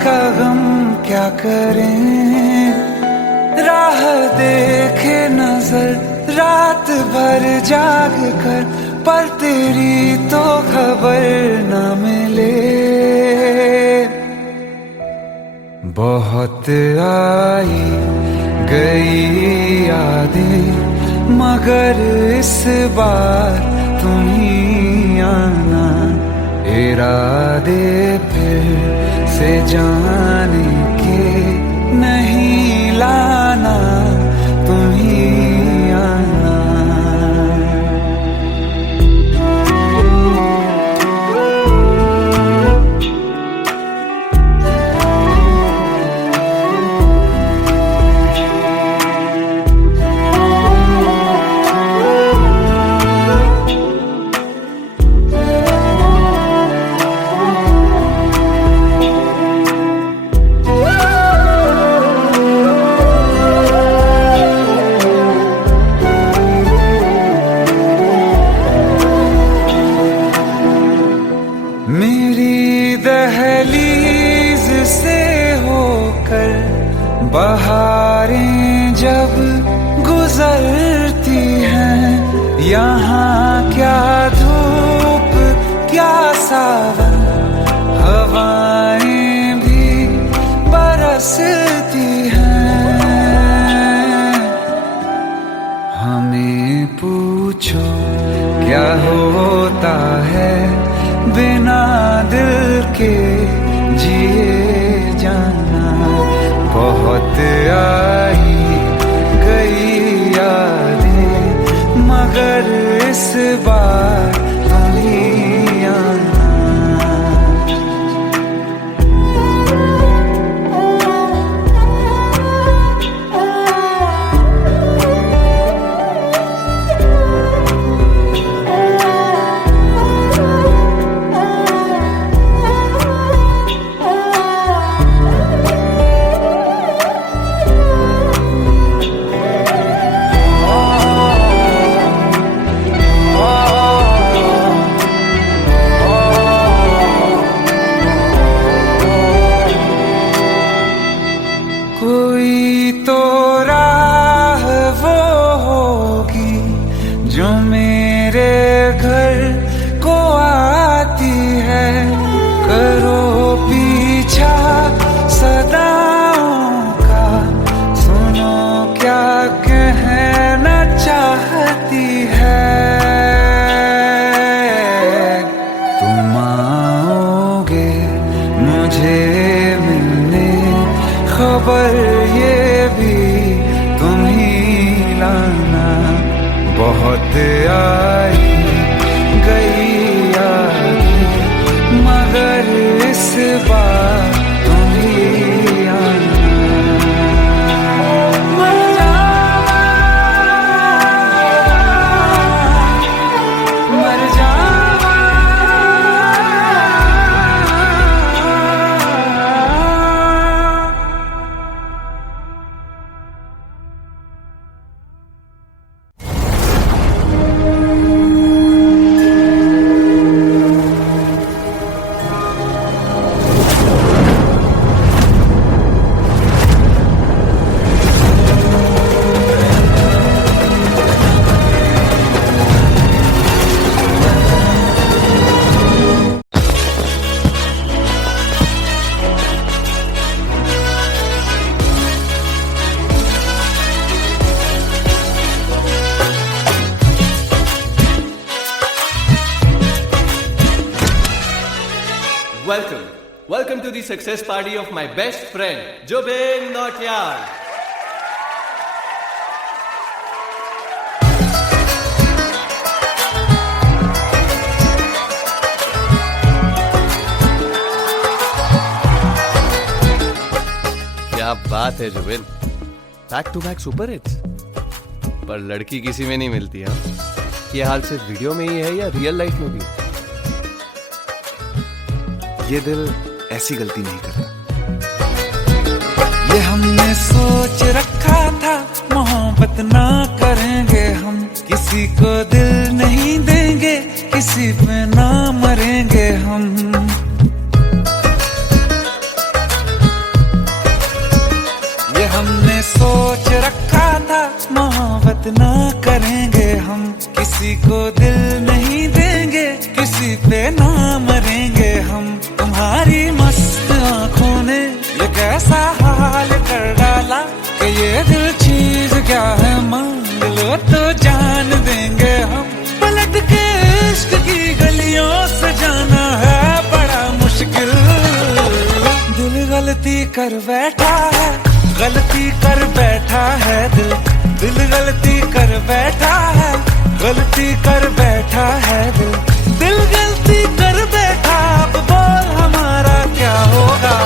का गम क्या करें, राह देखे नजर रात भर जाग कर, पर तेरी तो खबर न मिले। बहुत आई गई यादें मगर इस बार तुम ही आना, इरादे फिर से जाने के नहीं लाना, तुम ही आना। मेरी दहलीज से होकर बहारें जब गुजरती हैं, यहाँ क्या धूप क्या सावन, हवाएं भी बरसती हैं। हमें पूछो क्या होता है बिना दिल के जिए जाना। बहुत आई गई यादें मगर इस बार तुम ही आना। कोई तो राह वो होगी जो मेरे घर को आती है, करो पीछा सदाओं का, सुनो क्या कहना चाहती है। तुम आओगे मुझे मिलने, खबर ये भी तुम ही लाना। बहुत आई गई यादें मगर इस बार तुम ही आना। मर जावा, मर जावा। Welcome to the success party of my best friend, Jobin Nautiyal. क्या बात है Jubin, back to back super hits. पर लड़की किसी में नहीं मिलती। हाँ, ये हाल सिर्फ वीडियो में ही है या रियल लाइफ में भी? ये दिल ऐसी गलती नहीं करता। ये हमने सोच रखा था मोहब्बत ना करेंगे हम, किसी को दिल नहीं देंगे, किसी पे ना मरेंगे हम। ये दिल चीज क्या है, मांग लो तो जान देंगे हम। पलट के इश्क की गलियों से जाना है बड़ा मुश्किल। दिल गलती कर बैठा है, गलती कर बैठा है दिल। दिल गलती कर बैठा है, गलती कर बैठा है दिल। दिल गलती कर बैठा, अब बोल हमारा क्या होगा।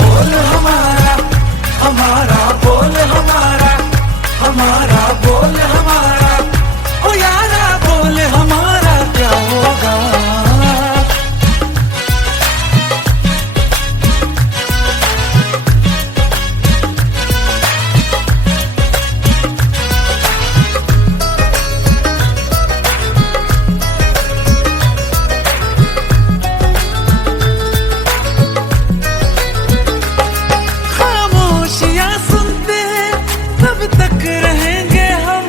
बोल हमारा, हमारा बोल हमारा, हमारा बोल हमारा, ओ यारा बोल हमारा क्या होगा। खामोशियां सुनते कब तक रहेंगे हम।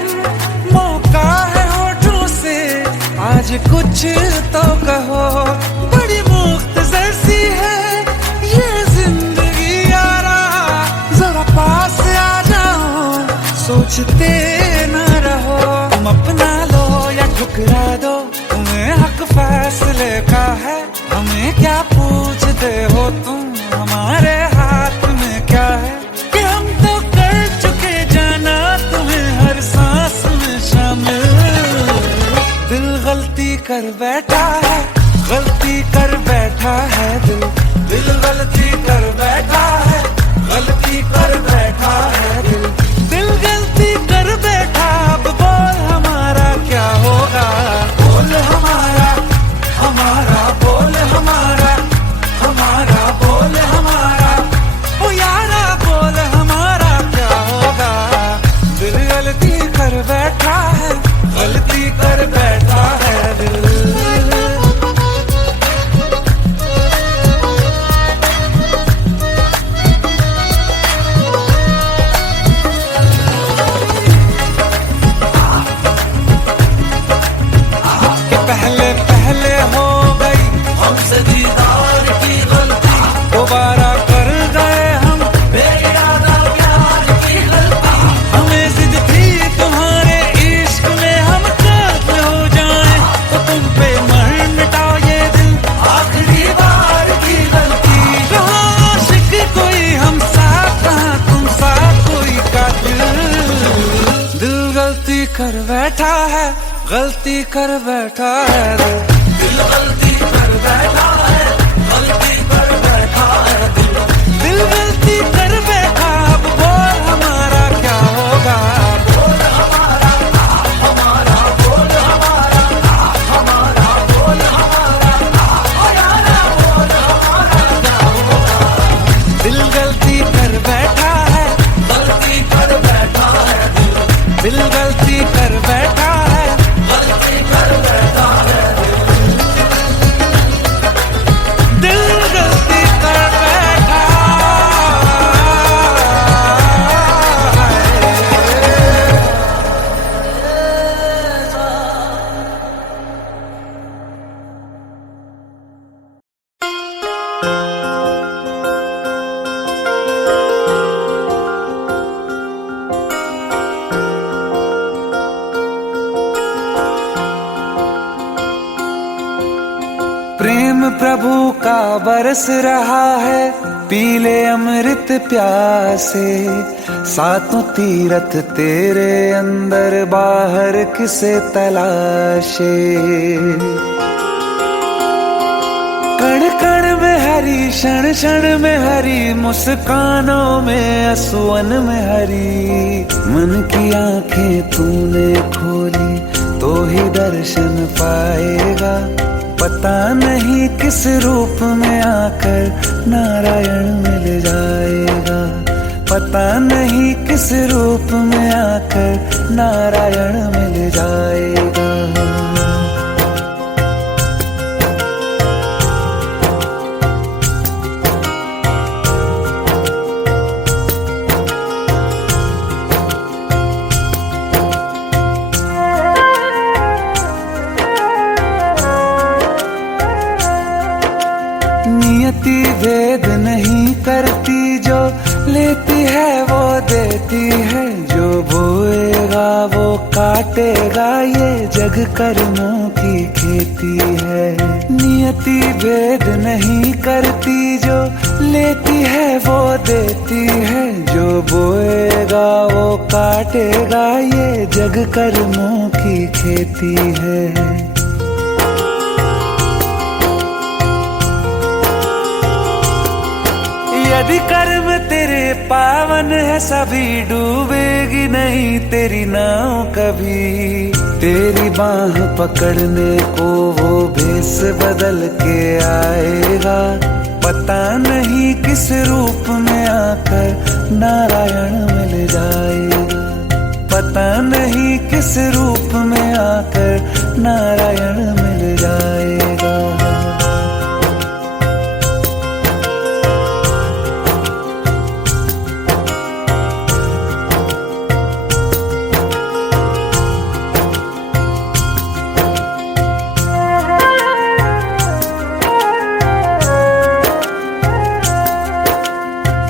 मौका है होठों से आज कुछ तो कहो। बड़ी मुख्तसर सी है ये जिंदगी यारा, जरा पास आ जाओ, सोचते न रहो। तुम अपना लो या ठुकरा दो, तुम्हें हक फैसले का है। हमें क्या पूछते हो तुम, हमारे हाथ में क्या है। कि हम तो कर चुके जाना तुम्हें हर सांस में शामिल। दिल गलती कर बैठा है, गलती कर बैठा है दिल। दिल गलती कर बैठा है, गलती कर बैठा है दिल। दिल गलती कर बैठा, अब बोल हमारा क्या होगा। बोल हमारा, हमारा बोल हमारा, हमारा बोल हमारा, ओ यारा बोल हमारा क्या होगा। दिल गलती कर बैठा है, गलती कर बैठा है दिल। कि पहले पहले हो गई हमसे दीदार की गलती, दोबारा कर गए हम बेइरादा प्यार की गलती। हमें जिद थी तुम्हारे इश्क में हम काफिर हो जाएं, तो तुम पे मर मिटाओ ये दिल आखिरी बार की गलती। कहाँ आशिक कोई हम साथ, कहाँ तुम साथ कोई कातिल। दिल गलती कर बैठा है, गलती कर बैठा है दिल। दिल गलती कर बैठा है, गलती कर बैठा है दिल। दिल गलती कर बैठा, अब बोल हमारा क्या होगा। बोल हमारा, हमारा बोल हमारा, हमारा बोल हमारा, ओ यारा बोल हमारा क्या होगा। दिल गलती कर बैठा है, गलती कर बैठा है दिल। दिल गलती कर बैठा है, गलती कर बैठा है दिल। दिल गलती कर बैठा प्रेम प्रभु का बरस रहा है, पीले अमृत प्यासे। सातों तीरथ तेरे अंदर, बाहर किसे तलाशे। कण कण में हरी, क्षण क्षण में हरी, मुस्कानों में असुवन में हरी। मन की आंखें तूने खोली तो ही दर्शन पाएगा। पता नहीं किस रूप में आकर नारायण मिल जाएगा। पता नहीं किस रूप में आकर नारायण मिल जाएगा। नियति भेद नहीं करती, जो लेती है वो देती है, जो बोएगा वो काटेगा, ये जग कर्मों की खेती है। नियति भेद नहीं करती, जो लेती है वो देती है, जो बोएगा वो काटेगा, ये जग कर्मों की खेती है। यदि कर्म तेरे पावन है, सभी डूबेगी नहीं तेरी नाव कभी। तेरी बाह पकड़ने को वो भेष बदल के आएगा, पता नहीं किस रूप में आकर नारायण मिल जाएगा, पता नहीं किस रूप में आकर नारायण मिल जाएगा।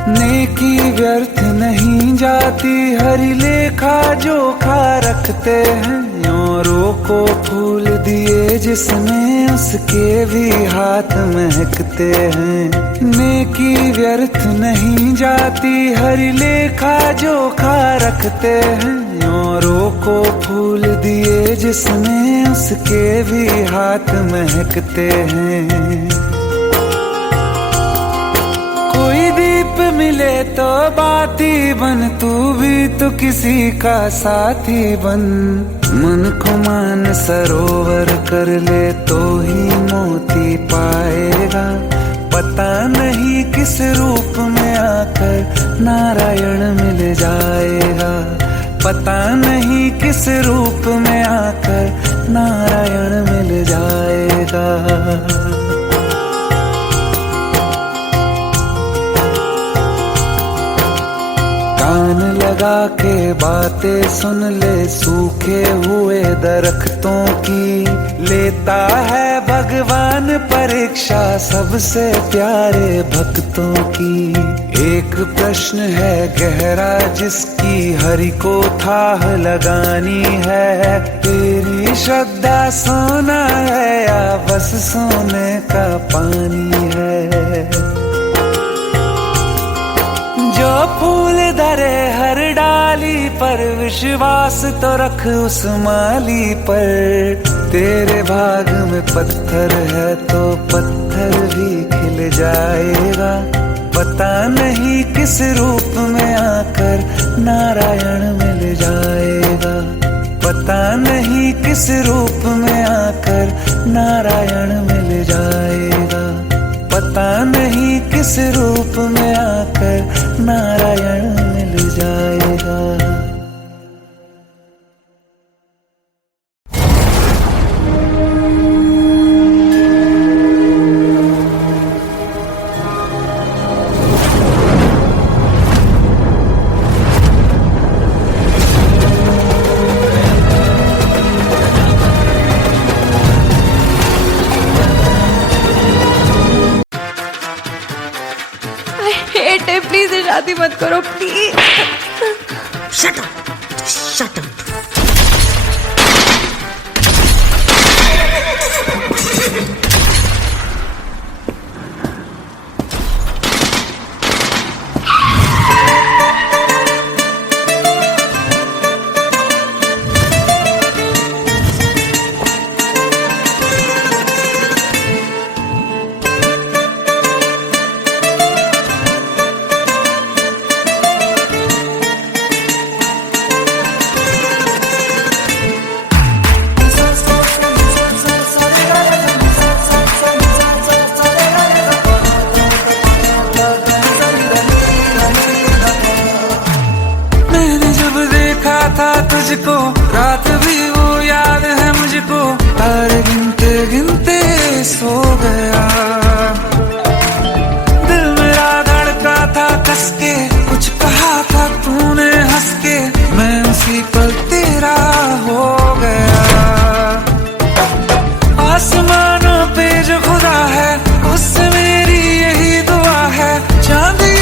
नेकी व्यर्थ नहीं जाती, हरि लेखा जोखा रखते हैं। औरों को फूल दिए जिसने, उसके भी हाथ महकते हैं। नेकी व्यर्थ नहीं जाती, हरि लेखा जोखा रखते हैं। औरों को फूल दिए जिसने, उसके भी हाथ महकते हैं। कोई दीप मिले तो बाती बन, तू भी तो किसी का साथी बन। मन को मान सरोवर कर ले तो ही मोती पाएगा, पता नहीं किस रूप में आकर नारायण मिल जाएगा, पता नहीं किस रूप में आकर नारायण मिल जाएगा। कान लगा के बातें सुन ले सूखे हुए दरख्तों की, लेता है भगवान परीक्षा सबसे प्यारे भक्तों की। एक प्रश्न है गहरा जिसकी हरि को थाह लगानी है, तेरी श्रद्धा सोना है या बस सोने का पानी है। जो फूल धरे हर डाली पर, विश्वास तो रख उस माली पर। तेरे भाग में पत्थर है तो पत्थर भी खिल जाएगा, पता नहीं किस रूप में आकर नारायण मिल जाएगा, पता नहीं किस रूप में आकर नारायण मिल जाएगा, पता नहीं किस रूप में आकर नारायण मिल जाएगा। प्लीज शादी मत करो please. Shut up, shut up. तुझको रात भी वो याद है मुझको, तारे गिनते गिनते सो गया। दिल मेरा धड़का था कस के, कुछ कहा था तूने हंस के, मैं उसी पल तेरा हो गया। आसमानों पे जो खुदा है उससे मेरी यही दुआ है, चांदी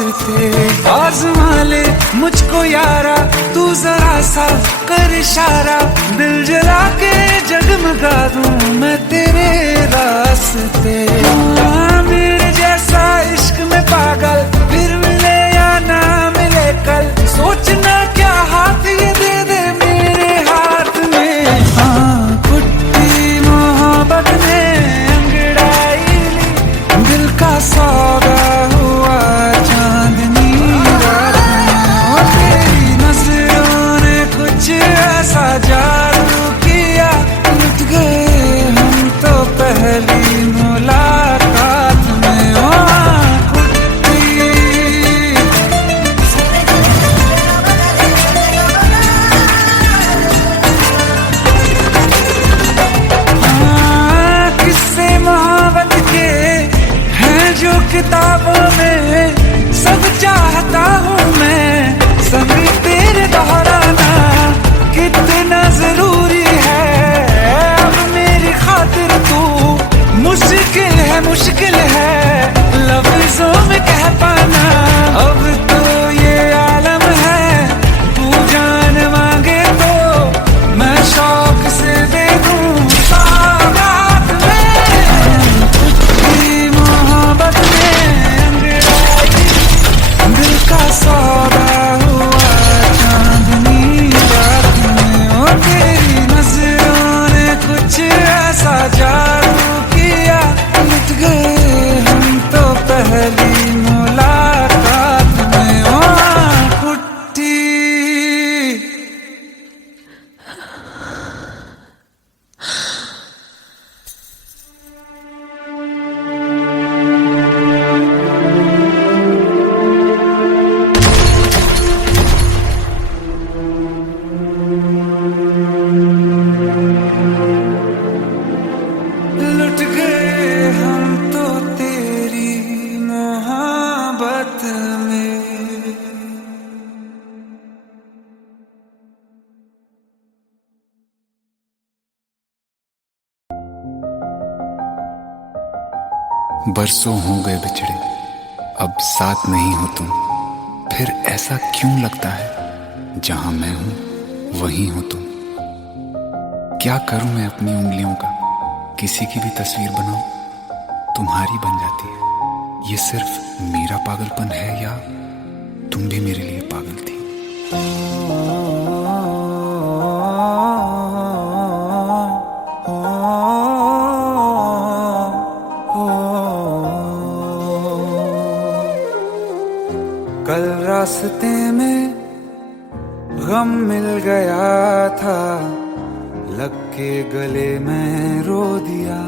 वास्ते आज़मा ले मुझको यारा, तू जरा सा कर इशारा, दिल जला के जगमगा दूं मैं तेरे रास्ते। मेरे जैसा इश्क में पागल फिर मिले या ना मिले कल, सोचना क्या हाथ ये दे दे मेरे हाथ में। कुट्टी मोहब्बत ने अंगड़ाई ली, दिल का सौदा हुआ चांदनी रात में। तेरी नजरों ने कुछ ऐसा जादू किया, लुट गए हम तो पहली मुलाकात में। किस्से मोहब्बत के हैं जो किताबों में, सब चाहता हूँ मैं संग तेरे दोहराना, कितना जरूरी है अब मेरी खातिर तू। मुश्किल है लफ्जों में कह पाना, अब तो ये आलम है तू जान मांगे तो मैं शौक से दे दूं सौगात में। तेरी मोहब्बत में अंगड़ाई, दिल का सौदा हुआ चांदनी रात में। तेरी नजरों ने कुछ ऐसा जादू किया, लुट गए हम तो पहली मुलाकात में। कुट्टी लुट गए हम तो तेरी मोहब्बत में। बरसों हो गए बिछड़े, अब साथ नहीं हो तुम, फिर ऐसा क्यों लगता है जहां मैं हूं वहीं हो तुम। क्या करूं मैं अपनी उंगलियों का, किसी की भी तस्वीर बनाऊं तुम्हारी बन जाती है। ये सिर्फ मेरा पागलपन है या तुम भी मेरे लिए पागल थी। कल रास्ते में गम मिल गया था, लग के गले में रो दिया।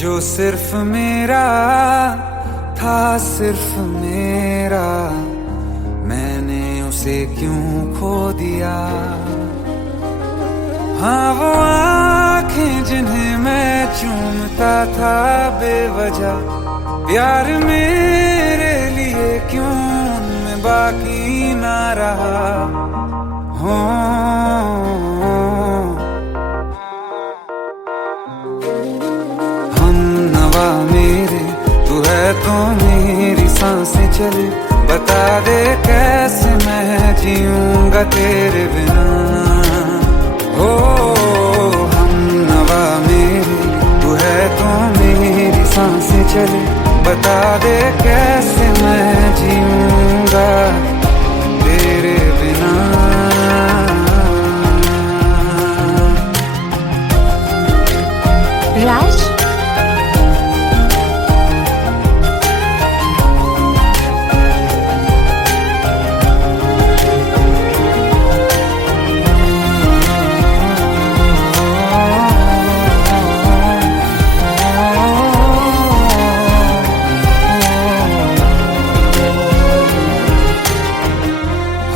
जो सिर्फ मेरा था सिर्फ मेरा, मैंने उसे क्यों खो दिया। हाँ वो आँखें जिन्हें मैं चूमता था बेवजह, प्यार मेरे लिए क्यों उनमें बाकी ना रहा। हो हम नवा मेरे, तू है तो मेरी सांसें चले, बता दे कैसे मैं जीऊंगा तेरे बिना। हो हम नवा मेरे, तू है तो मेरी सांसें चले, बता दे कैसे मैं जीऊंगा तेरे बिना। राज,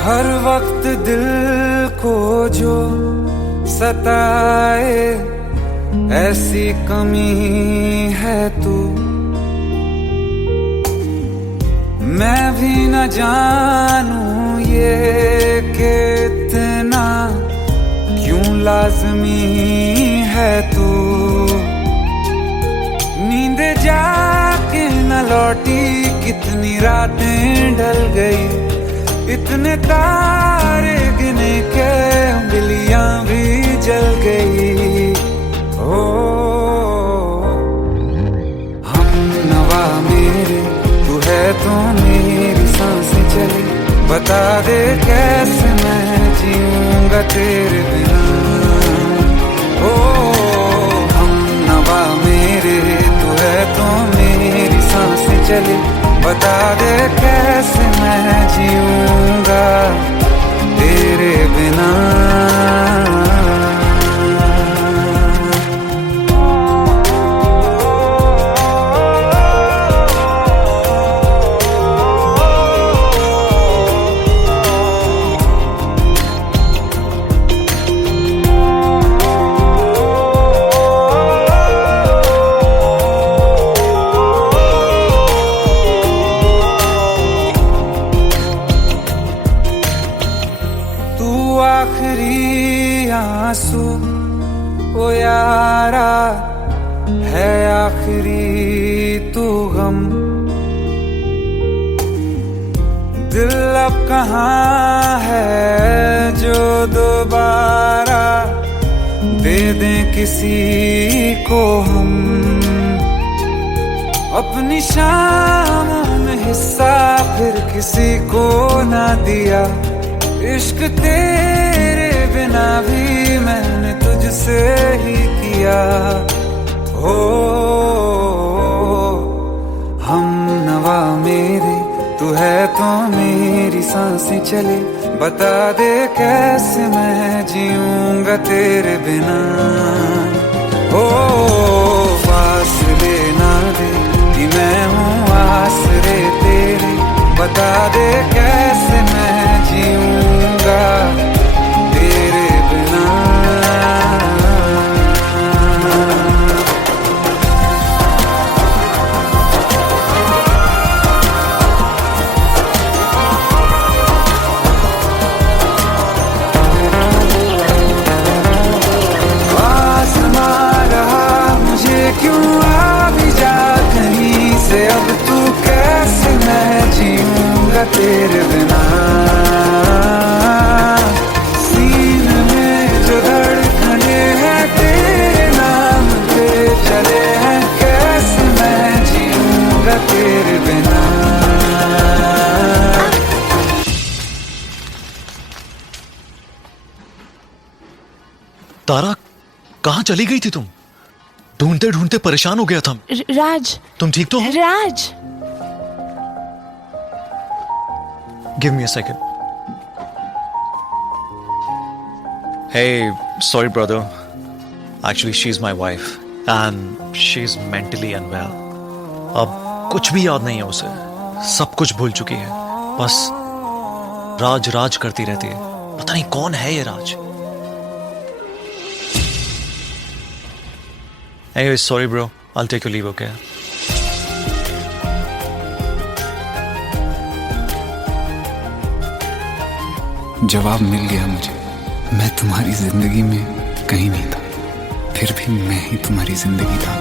हर वक्त दिल को जो सताए ऐसी कमी है तू, मैं भी न जानूं ये कि इतना क्यों लाजमी है तू। नींद जाके न लौटी कितनी रातें ढल गई, इतने तारे गिने के उंगलियां भी जल गई। ओ हम नवा मेरे, तू है तो मेरी सांसें चली, बता दे कैसे मैं जीऊंगा तेरे बिना। ओ हम नवा मेरे, तू है तो मेरी सांसें चली, बता दे कैसे मैं जीऊंगा तेरे बिना। आंसू ओ यारा है आखिरी तू गम, दिल अब कहाँ है जो दोबारा दे दें किसी को हम। अपनी शामों में हिस्सा फिर किसी को ना दिया, इश्क तेरे बिना भी मैंने तुझसे ही किया। हो हम नवा मेरे, तू है तो मेरी सांसें चले, बता दे कैसे मैं जीऊंगा तेरे बिना। हो फासले ना दे कि मैं हूँ आसरे तेरे, बता दे कैसे मैं जीऊंगा तेरे बिना। आसमां रहा मुझे क्यों आ भी जा कहीं से, अब तू कैसे मैं जीऊंगा तेरे बिना। सीने में जो धड़कने हैं तेरे नाम पे चले हैं, कैसे मैं जीऊंगा तेरे बिना। तारा, कहाँ चली गई थी तुम? ढूंढते ढूंढते परेशान हो गया था। राज, तुम ठीक तो हो? Raj, give me a second. Hey, sorry brother. Actually, she's my wife and she's mentally unwell. अब कुछ भी याद नहीं है उसे, सब कुछ भूल चुकी है, बस राज राज करती रहती है। पता नहीं कौन है ये राज। Anyway, sorry bro, I'll take your leave, okay? जवाब मिल गया मुझे, मैं तुम्हारी जिंदगी में कहीं नहीं था, फिर भी मैं ही तुम्हारी जिंदगी था।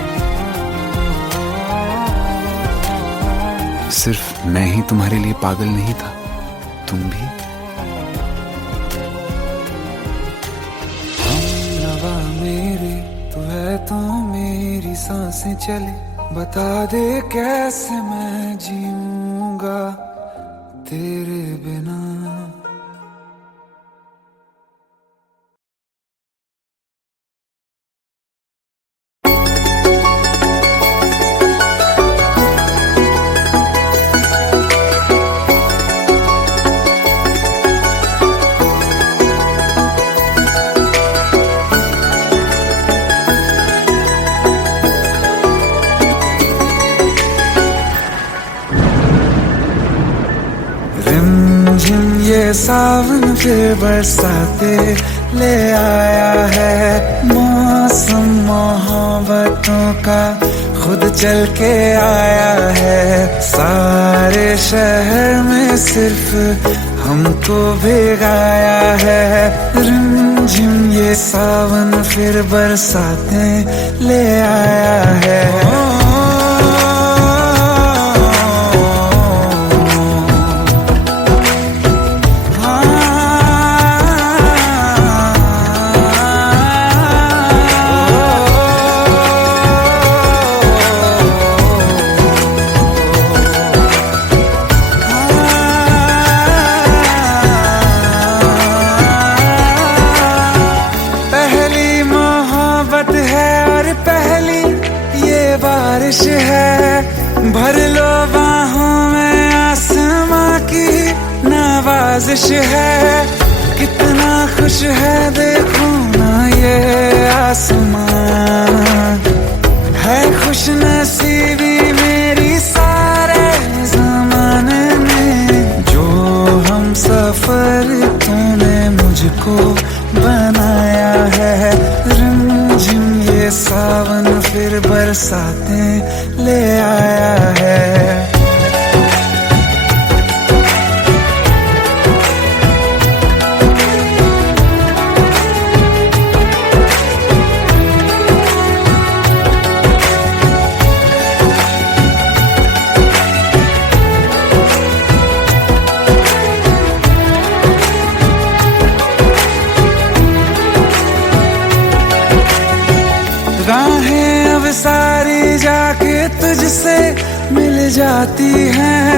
सिर्फ मैं ही तुम्हारे लिए पागल नहीं था, तुम भी। हम नवा मेरे, तू है तो मेरी सांसें चले, बता दे कैसे मैं जीऊंगा तेरे बिना। रिमझिम ये सावन फिर बरसाते ले आया है, मौसम मोहब्बतों का खुद चल के आया है। सारे शहर में सिर्फ हमको भिगाया है। रिमझिम ये सावन फिर बरसाते ले आया है। बारिश है, भर लो बाहों में आसमां की नवाजिश है। कितना खुश है देखो ना ये आसमां, है खुश नसीबी मेरी सारे ज़माने में। जो हम सफर तूने मुझको बनाया है, रिमझिम ये सावन फिर बरसातें ले आया है। राहें अब सारी जाके तुझसे मिल जाती हैं,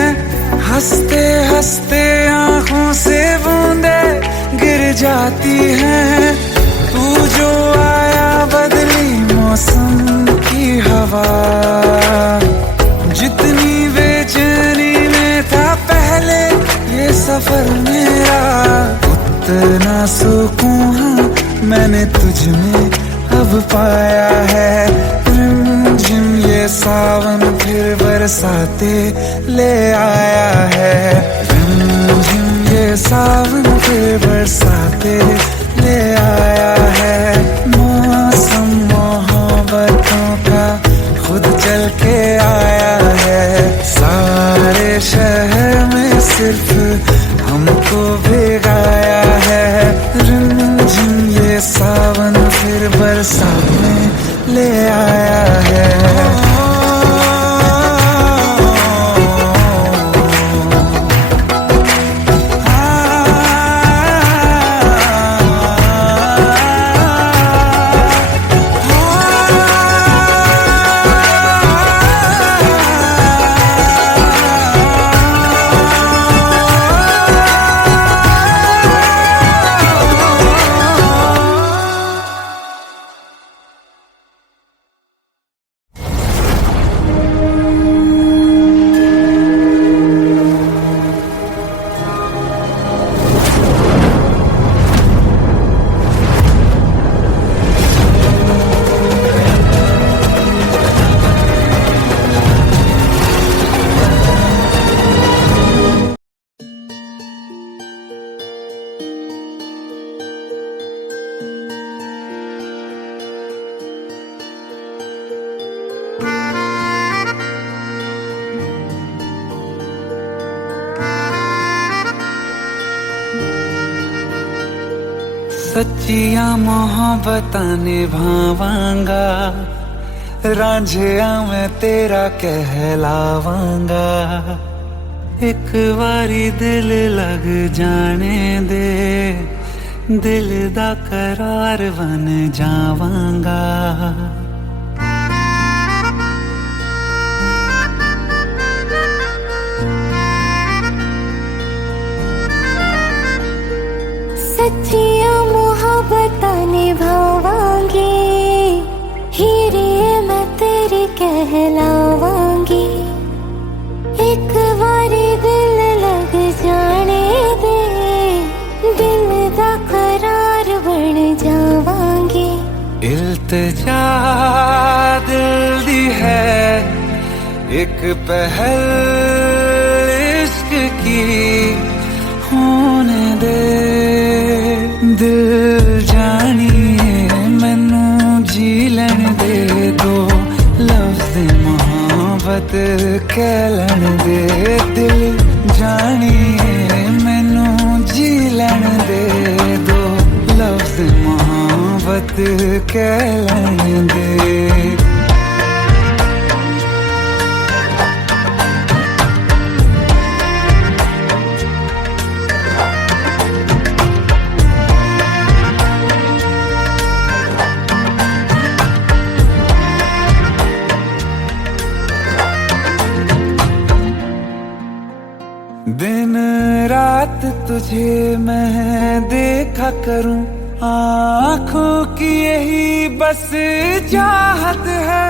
हंसते हंसते आंखों से बूंदे गिर जाती हैं। तू जो आया बदली मौसम की हवा, जितनी बेचैनी में था पहले ये सफर मेरा, उतना सुकून मैंने तुझ में अब पाया है। रिमझिम ये सावन फिर बरसाते ले आया है, रिमझिम ये सावन फिर बरसाते ले आया है। मौसम मोहब्बतों का खुद चल के आया है, सारे शहर में सिर्फ हमको भिगाया है। रिमझिम ये सावन फिर बरसात में ले आया है। सच्चिया मोहब्बतां निभावांगा, रांझिया मैं तेरा कहलावांगा। एक बारी दिल लग जाने दे, दिल दा करार बन जावांगा। सच्चिया मोहब्बतां निभावांगी, हीरे मैं तेरी कहलावांगी। एक बारी दिल लग जाने दे, दिल दा करार बन जावांगी। इल्तिजा दिल दी है एक पहल इश्क की होने दे। दिल जानिए मैनू जी लैन दे दो, लफ्ज़ मोहब्बत कह लैन दे। दिल जानिए मैनू जी लैन दे दो, लफ्ज़ मोहब्बत कह लैन दे। दिन रात तुझे मैं देखा करूं, आँखों की यही बस चाहत है।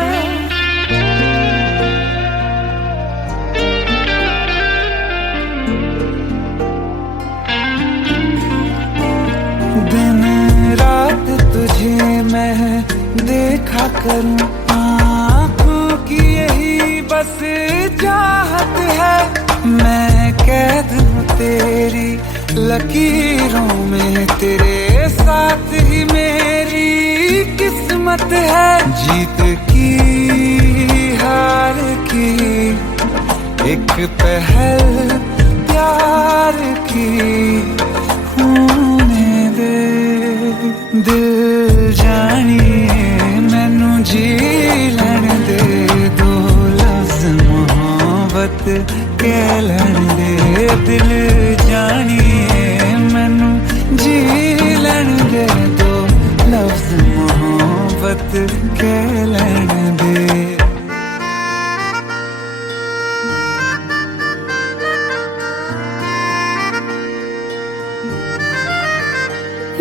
करूं, आंखों की यही बस चाहत है। मैं कैद हूँ तेरी लकीरों में, तेरे साथ ही मेरी किस्मत है। जीत की हार की एक पहल प्यार की होने दे। दिल जानिए मैनू जी लैण दे, दो लफ्ज़ मोहब्बत कह लैण दे। दिल जानिए मैनू जी लैण दे, दो लफ्ज़ मोहब्बत कह लैण दे।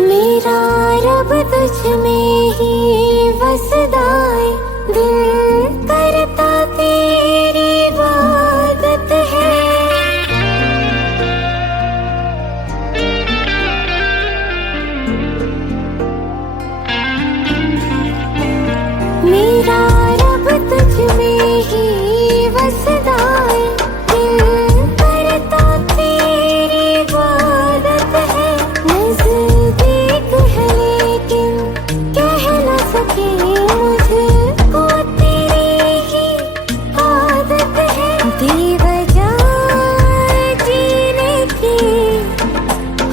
मेरा रब तुझ में ही वसदा है, दिल करता तेरी इबादत है। मेरा रब तुझ में ही वसदा है, दिल करता तेरी इबादत है। नज़दीक है लेकिन कह न सके, मुझको तेरी ही आदत है। बेवजह जीने की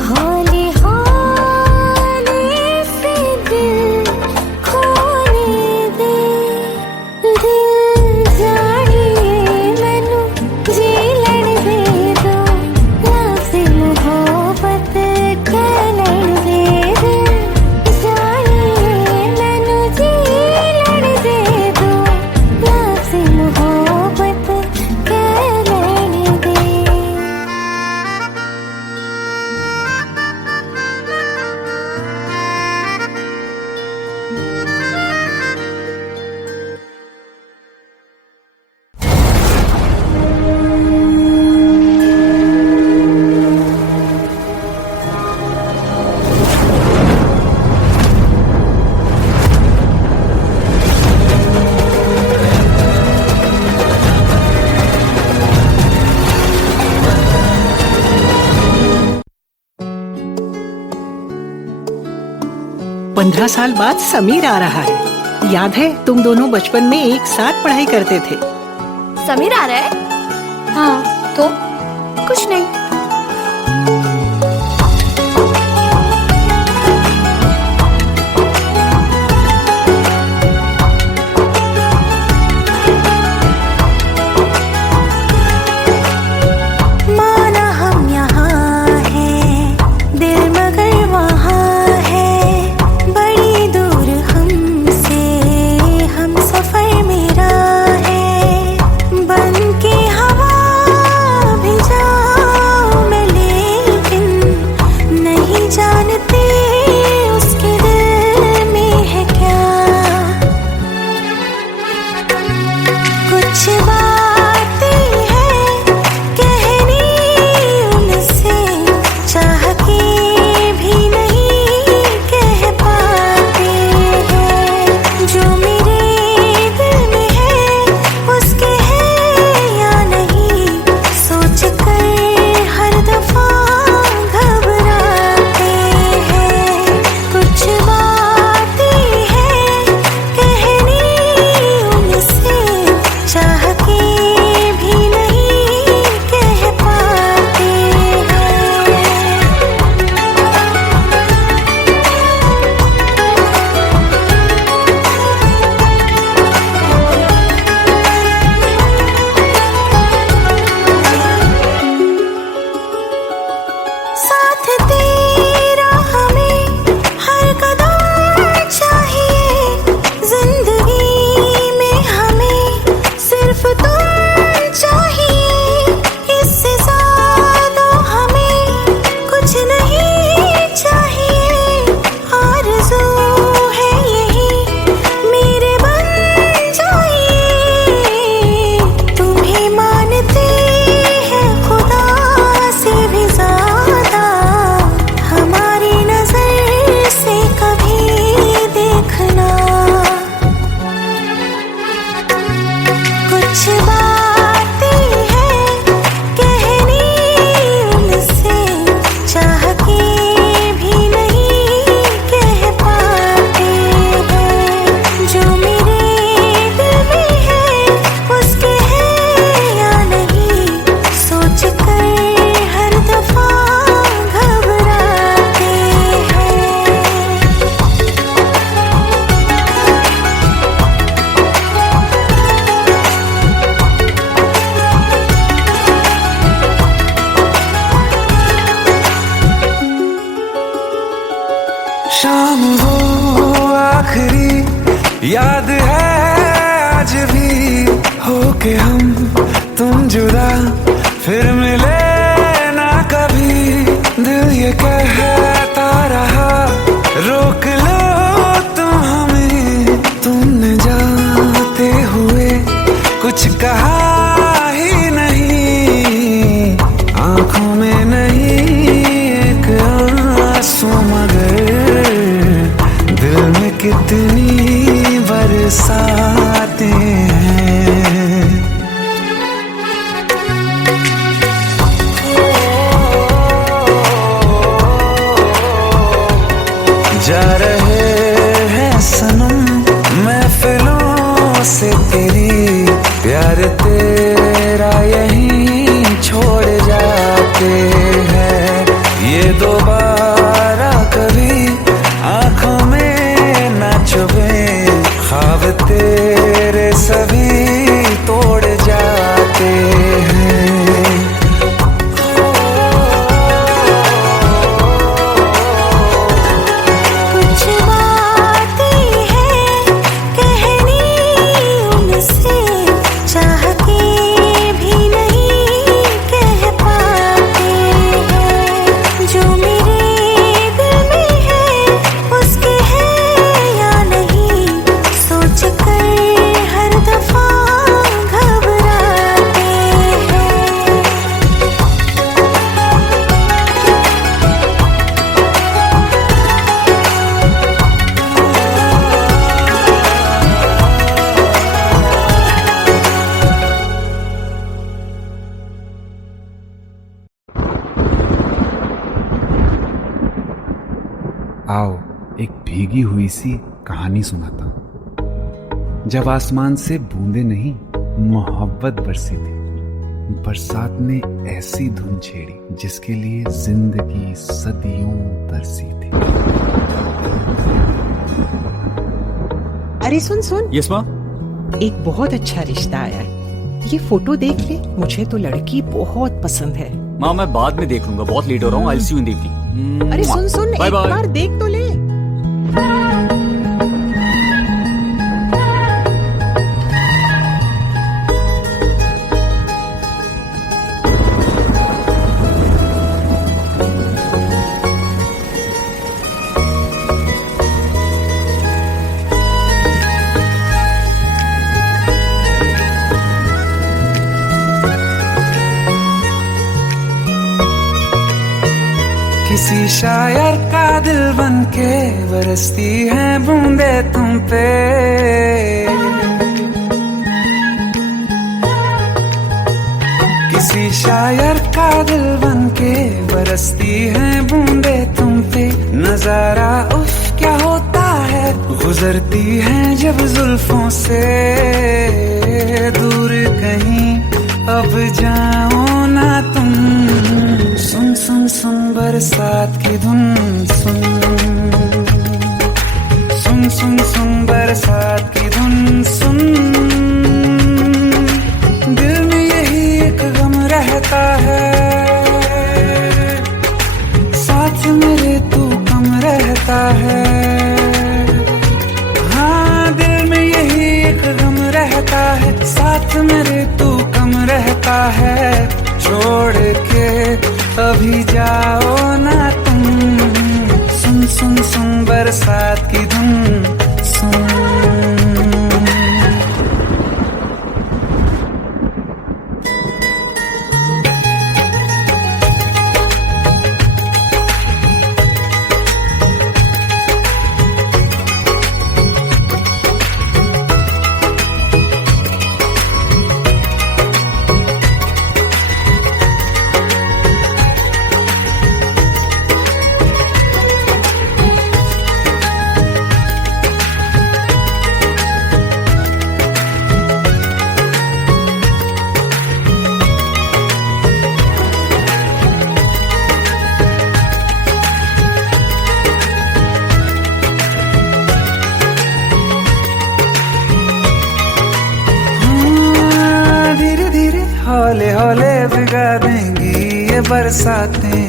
हौले हौले से दिल खोने दे। दिल जानिए मैनू जी लैण दे, दो लफ्ज़ मोहब्बत कह लैण दे। दिल जानिए मैनू जी लैण दे, दो लफ्ज़ मोहब्बत कह लैण दे। पंद्रह साल बाद समीर आ रहा है। याद है तुम दोनों बचपन में एक साथ पढ़ाई करते थे। समीर आ रहा है? हाँ तो कुछ नहीं। माना हम यहाँ हैं, दिल मगर वहाँ है, बड़ी दूर हमसे हम सफर मेरा है। बन के हवा भी जाओ कि हम तुम जुदा फिर मिले ना कभी। दिल ये कहता रहा रोक लो तुम हमें, तुमने जाते हुए कुछ कहा ही नहीं। आंखों में नहीं एक आंसू मगर दिल में कितनी बरसाते हैं। जा रहे हैं सनम महफिलों से तेरी, प्यार तेरा यहीं छोड़ जाते हैं। ये दोबारा कभी आंखों में ना चुभे, ख्वाब तेरे सभी तोड़ जाते हैं। कुछ बातें हैं कहनी उनसे, चाह के भी नहीं कह पाते हैं। जो मेरे दिल में है उसके है या नहीं, सोच कर हर दफा घबराते हैं। आओ एक भीगी हुई सी कहानी सुनाता हूं। जब आसमान से बूंदे नहीं मोहब्बत बरसी थी, बरसात ने ऐसी धुन छेड़ी जिसके लिए जिंदगी सदियों तरसी थी। अरे सुन सुन, यस माँ। एक बहुत अच्छा रिश्ता आया है, ये फोटो देख ले। मुझे तो लड़की बहुत पसंद है। माँ मैं बाद में देख लूंगा, बहुत लेट हो रहा हूँ। आई सी यू इन द इवनिंग। अरे सुन सुन, बाय एक बाय। बार देख तो ले। किसी शायर का दिल बन के बरसती है बूंदे तुम पे। किसी शायर का दिल बन के बरसती है बूंदे तुम पे। नजारा उफ क्या होता है, गुजरती है जब जुल्फों से दूर कहीं अब जाओ ना तुम। सुन सुन सुन बरसात की धुन सुन, सुन सुन सुन बरसात की धुन सुन। दिल में यही एक गम रहता है, साथ मेरे तू कम रहता है। हाँ दिल में यही एक गम रहता है, साथ मेरे तू कम रहता है। छोड़ के अभी जाओ ना तुम। सुन सुन सुन बरसात की धुन सुन। हौले हौले भिगा देंगी ये बरसातें।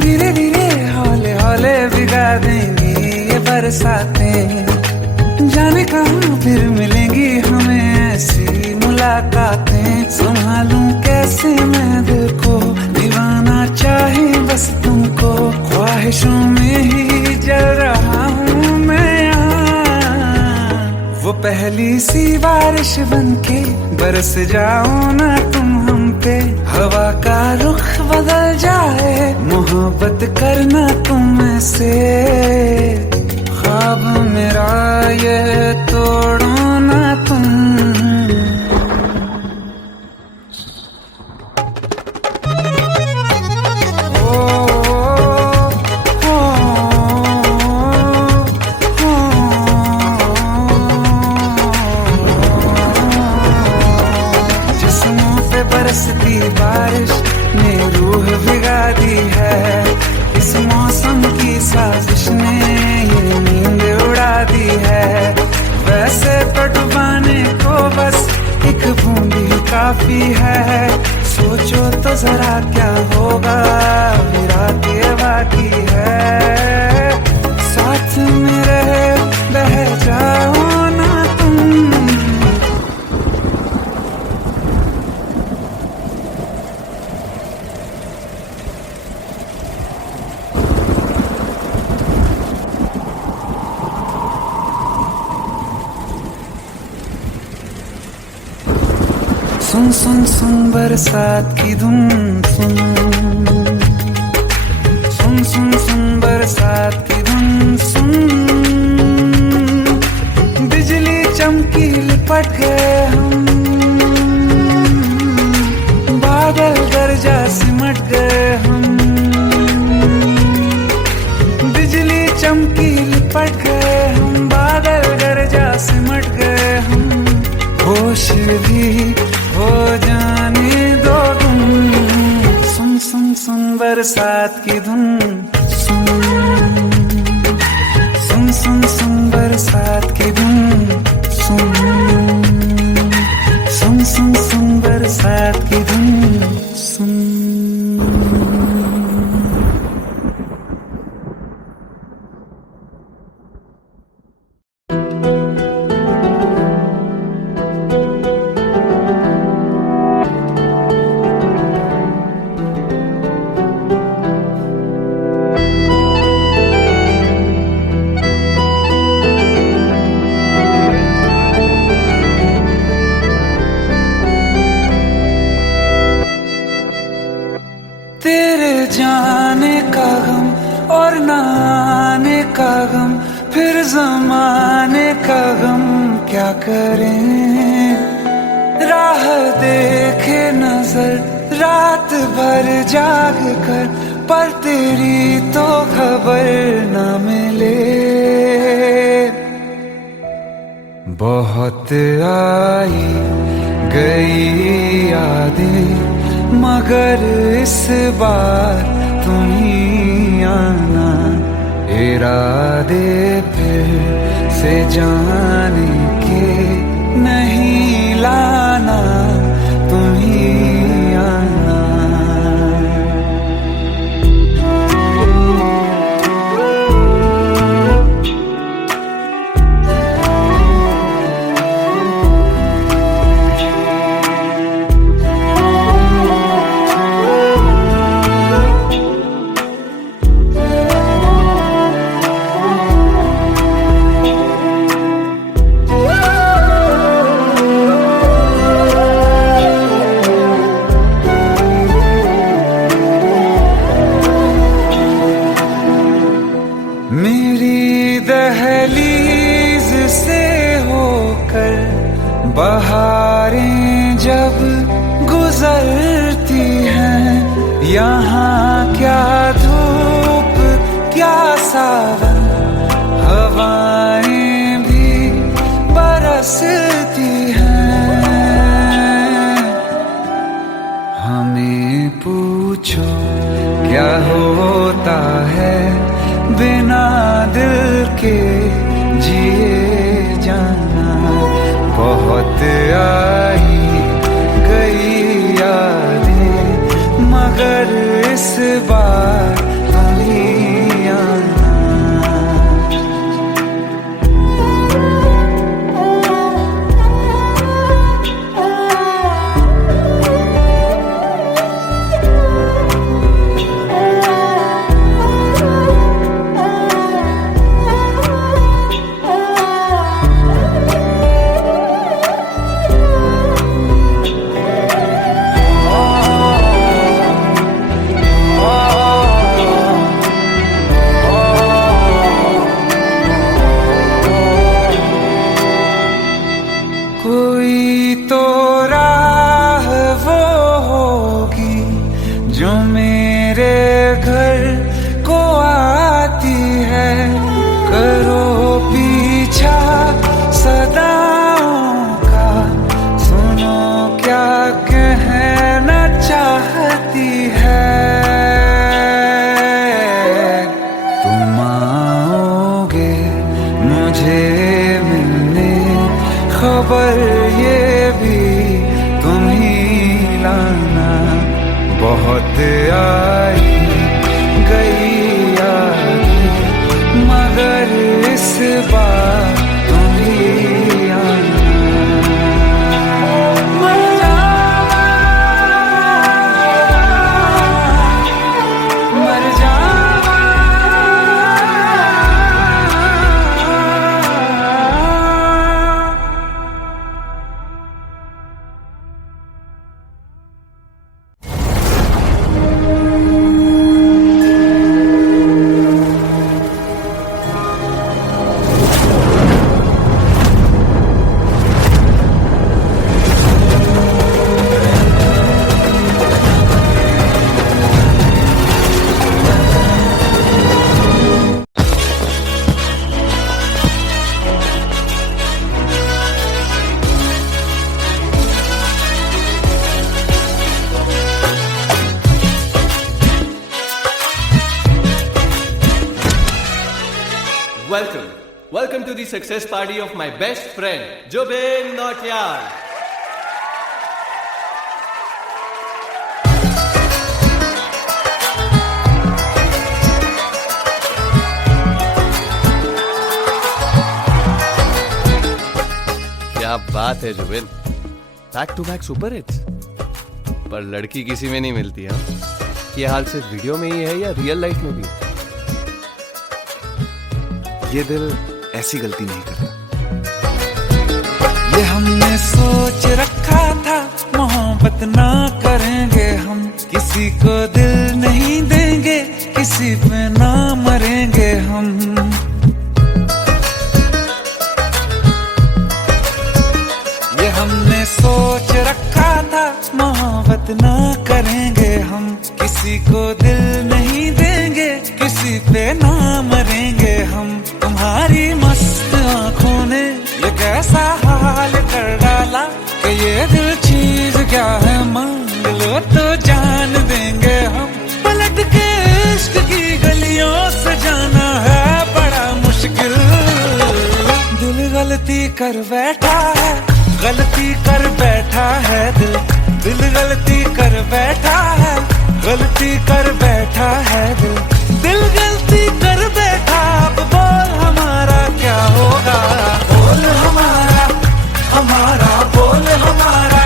धीरे धीरे हौले हौले भिगा देंगी ये बरसातें, जाने कहाँ फिर मिलेंगी हमें ऐसी मुलाकातें। संभालूं कैसे मैं दिल को, दीवाना चाहे बस तुमको, ख्वाहिशों में ही जल रहा हूँ मैं यहाँ। वो पहली सी बारिश बनके बरस जाओ ना तुम हम पे, हवा का रुख बदल जाए, मोहब्बत करना तुम से। ख्वाब मेरा ये तोड़ो ना तुम। जिस्मों पे बरसती बारिश ने रूह भिगा दी है, इस मौसम की साजिश ने ये नींद उड़ा दी है। वैसे तो डुबाने को बस एक बूंद ही काफी है, सोचो तो जरा क्या होगा, अभी रात ये बाकी है। साथ मेरे बह जाओ ना तुम। सुन सुन सुन बरसात की धुन सुन, सुन सुन सुन बरसात की धुन सुन। बिजली चमकी लिपट गए हम, बादल गरजा सिमट गए हम। बिजली चमकी लिपट गए हम, बादल गरजा सिमट गए हम। होश भी हो जाने दो तुम, सुन सुन सुन बरसात की धुन सुन, सुन सुन सुन बरसात की धुन सुन, सुन सुन सुन बरसात की धुन सुन। तेरे जाने का गम और न आने का गम, फिर जमाने का गम क्या करें। राह देखे नजर रात भर जाग कर, पर तेरी तो खबर न मिले। बहुत आई गई यादें, मगर इस बार तुम ही आना। इरादे फिर से जाने के नहीं लाना, तुम ही आना। मेरी दहलीज से होकर बहारें जब गुजरती हैं, यहाँ क्या धूप क्या सावन, हवाएं भी बरसती हैं। हमें पूछो क्या होता है बिना दिल के जिए जाना। बहुत आई गई यादें, मगर इस बार तुम ही आना। मुझे मिलने खबर ये भी तुम ही लाना। बहुत आई गई यादें मगर इस बार तुम ही आना। मर जावा, मर जावा। Welcome to the success party of my best friend, Jobin Nautiyal. क्या बात है Jubin, back to back super hits. पर लड़की किसी में नहीं मिलती है। ये हाल सिर्फ वीडियो में ही है या रियल लाइफ में भी? ये दिल ऐसी गलती नहीं करता। ये हमने सोच रखा था मोहब्बत ना करेंगे हम, किसी को दिल नहीं देंगे, किसी पे ना मरेंगे हम। ये हमने सोच रखा था मोहब्बत ना करेंगे हम, किसी को दिल नहीं देंगे, किसी पे ना मरेंगे हम। तुम्हारी मस्त आंखों ने ये कैसा हाल कर डाला कि ये दिल चीज क्या है मांग लो तो जान देंगे हम। पलट के इश्क की गलियों से जाना है बड़ा मुश्किल। दिल गलती कर बैठा है, गलती कर बैठा है दिल। दिल गलती कर बैठा है, गलती कर बैठा है दिल। दिल गलती कर बैठा, अब बोल हमारा क्या होगा? बोल हमारा, हमारा बोल हमारा,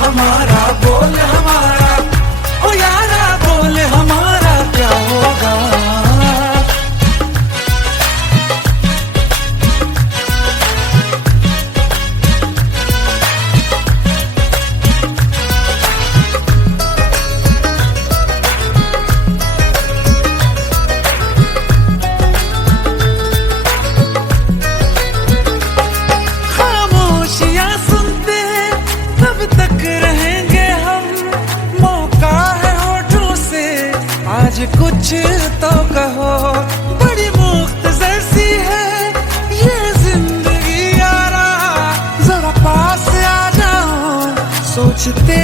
हमारा बोल हमारा, ओ यारा बोल हमारा क्या होगा? कुछ तो कहो, बड़ी मुख्तसर सी है ये जिंदगी यारा। जरा पास आ जाओ, सोचते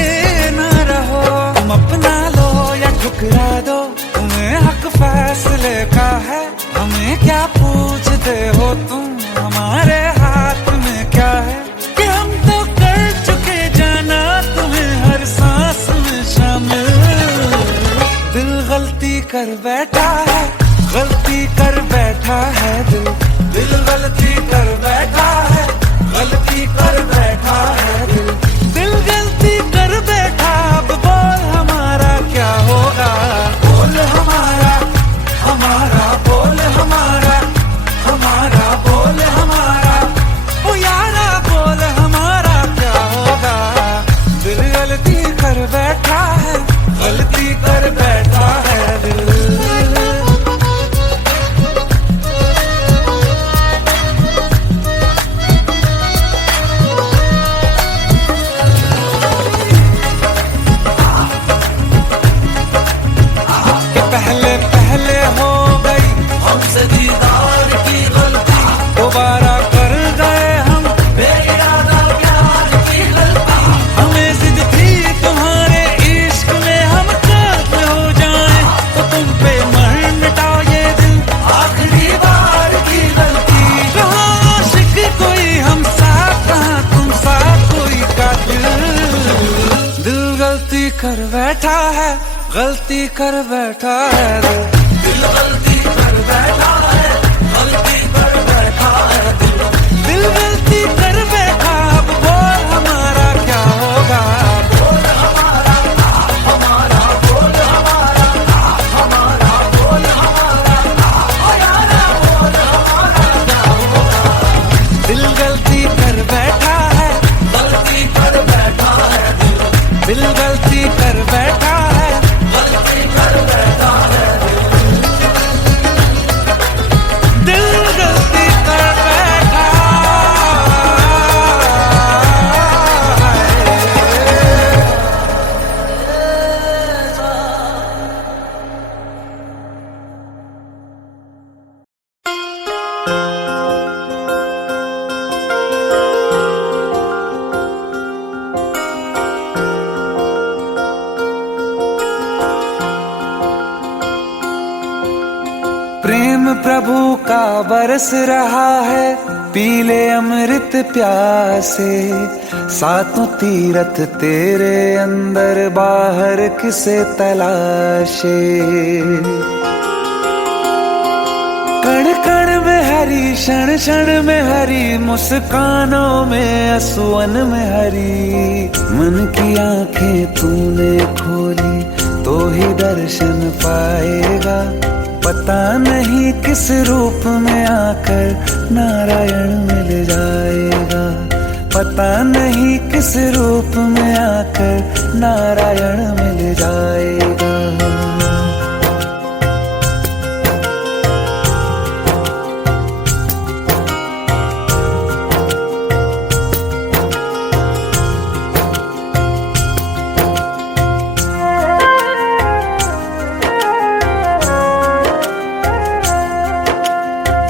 न रहो। तुम अपना लो या ठुकरा दो, तुम्हें हक फैसले का है। हमें क्या पूछते हो तुम, हमारे हाथ में क्या है कि हम तो कर चुके जाना तुम्हें हर सांस में शामिल। दिल गलती कर बैठा है, गलती कर बैठा है दिल। दिल गलती कर बैठा है, गलती कर बैठा है दिल। दिल गलती कर बैठा, अब बोल हमारा क्या होगा? बोल हमारा, हमारा बोल हमारा, हमारा बोल कर बैठा है, गलती कर बैठा है दिल गलती कर बैठा है, गलती कर बैठा है दिल गलती कर बैठा। अब बोल हमारा क्या होगा, बोल हमारा हमारा बोल हमारा हमारा बोल हमारा ओ यारा बोल हमारा क्या होगा। दिल गलती कर बैठा है, गलती कर बैठा है दिल गलती कर बैठा है, गलती कर बैठा है दिल गलती कर बैठा प्रेम प्रभु का बरस रहा है, पीले अमृत प्यासे। सातों तीरथ तेरे अंदर, बाहर किसे तलाशे। कण कण में हरी, क्षण क्षण में हरी, मुस्कानों में असुवन में हरी। मन की आंखें तूने खोली तो ही दर्शन पाएगा। पता नहीं किस रूप में आकर नारायण मिल जाएगा। पता नहीं किस रूप में आकर नारायण मिल जाएगा।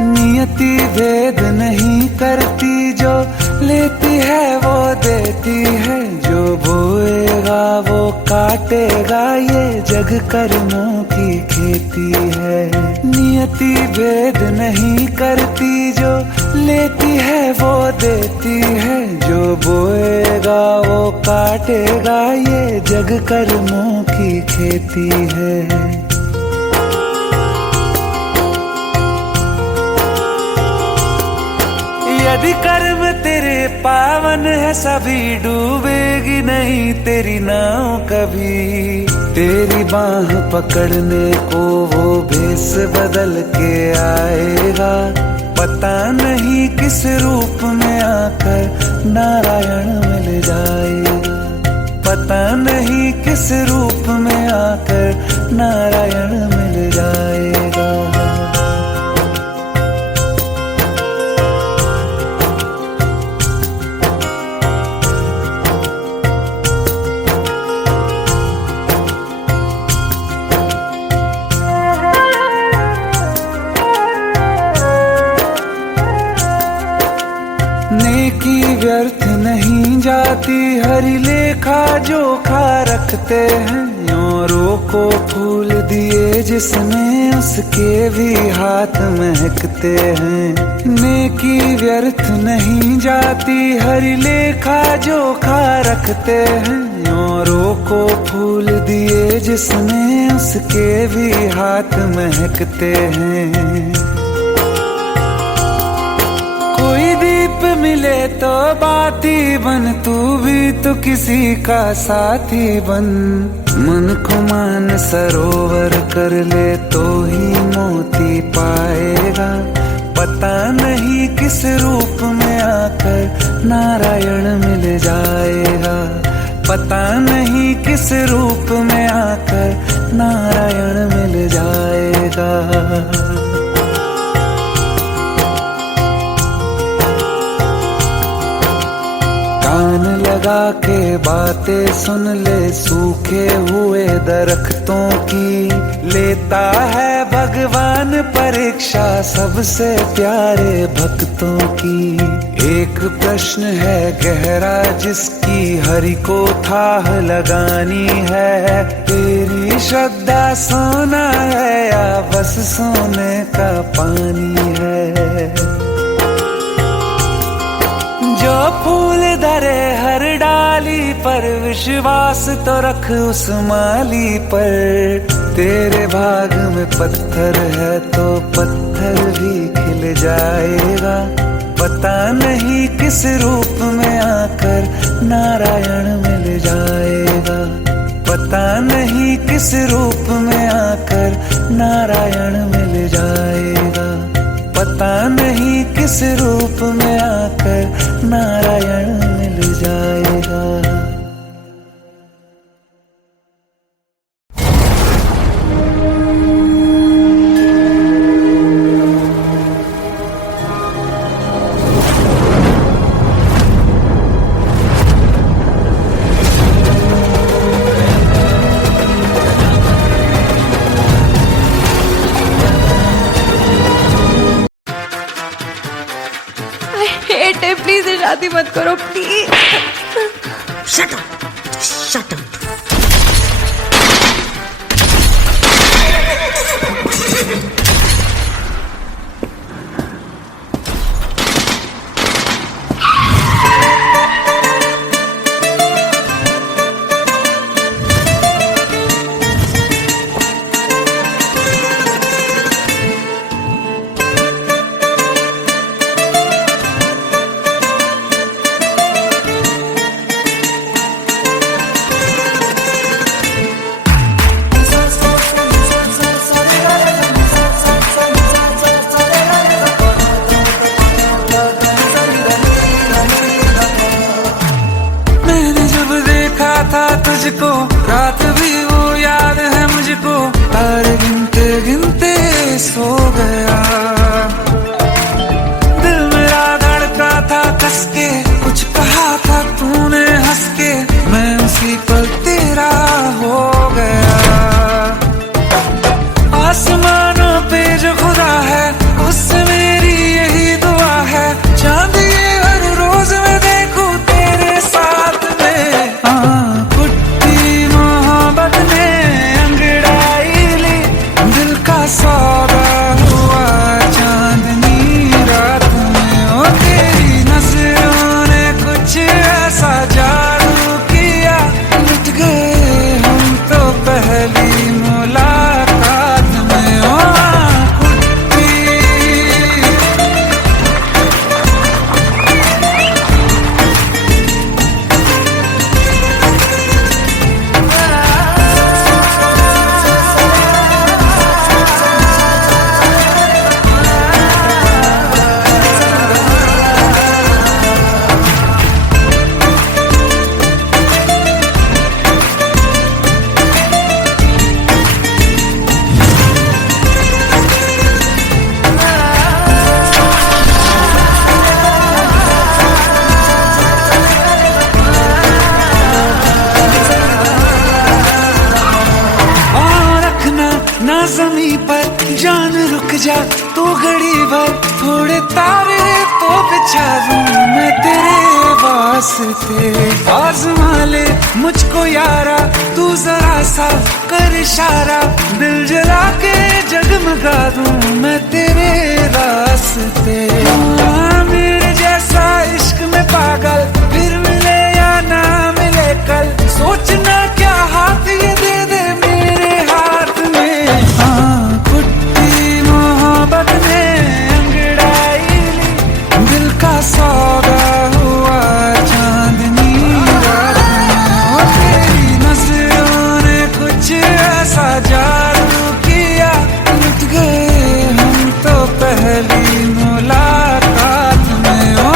नियति भेद नहीं करती, जो लेती है वो देती है। जो बोएगा वो काटेगा, ये जग कर्मों की खेती है। नियति भेद नहीं करती, जो लेती है वो देती है। जो बोएगा वो काटेगा, ये जग कर्मों की खेती है। यदि कर्म तेरे पावन है, सभी डूबेगी नहीं तेरी नाव कभी। तेरी बाह पकड़ने को वो भेष बदल के आएगा। पता नहीं किस रूप में आकर नारायण मिल जाएगा। पता नहीं किस रूप में आकर नारायण मिल जाएगा। नेकी व्यर्थ नहीं जाती, हरि लेखा जोखा रखते हैं। औरों को फूल दिए जिसने, उसके भी हाथ महकते हैं। नेकी व्यर्थ नहीं जाती, हरि लेखा जोखा रखते हैं। औरों को फूल दिए जिसने, उसके भी हाथ महकते हैं। कोई दीप मिले तो बाती बन, तू भी तो किसी का साथी बन। मन को मान सरोवर कर ले तो ही मोती पाएगा। पता नहीं किस रूप में आकर नारायण मिल जाएगा। पता नहीं किस रूप में आकर नारायण मिल जाएगा। कान लगा के बातें सुन ले, सूखे हुए दरख्तों की। लेता है भगवान परीक्षा सबसे प्यारे भक्तों की। एक प्रश्न है गहरा जिसकी हरि को थाह लगानी है। तेरी श्रद्धा सोना है या बस सोने का पानी है। जो फूल धरे हर डाल डाली पर विश्वास तो रख उस माली पर। तेरे भाग में पत्थर है तो पत्थर भी खिल जाएगा। पता नहीं किस रूप में आकर नारायण मिल जाएगा। पता नहीं किस रूप में आकर नारायण मिल जाएगा। पता नहीं किस रूप में आकर नारायण मिल जाएगा। प्लीज शादी मत करो please. Shut up, shut up. तुझको रात भी वो याद है मुझको। तारे गिनते गिनते सो गया। दिल मेरा धड़का था कस के। कुछ कहा था तूने हंस के। मैं उसी पल तेरा हो गया। आसमानों पे जो खुदा है उससे मेरी यही दुआ है। चांद ये हर रोज मैं देखूं तेरे साथ में। सौदा हुआ चांदनी रात में। ओ तेरी नजरों ने कुछ ऐसा जादू किया। लुट गए हम तो पहली मुलाकात में। ओ ज़मीं पर जान रुक जा तू घड़ी भर। थोड़े तारे तो बिछा दूं मैं तेरे वास्ते। आज़मा ले मुझको यारा तू जरा सा कर इशारा। दिल जला के जगमगा दूं मैं तेरे रास्ते। मेरे जैसा इश्क में पागल फिर मिले या ना मिले कल। सोचना क्या हाथ ये दे दे मेरे हाथ में। कुट्टी मोहब्बत ने अंगड़ाई ली। दिल का सौदा हुआ चांदनी रात में। तेरी नजरों ने कुछ ऐसा जादू किया। लुट गए हम तो पहली मुलाकात में। ओ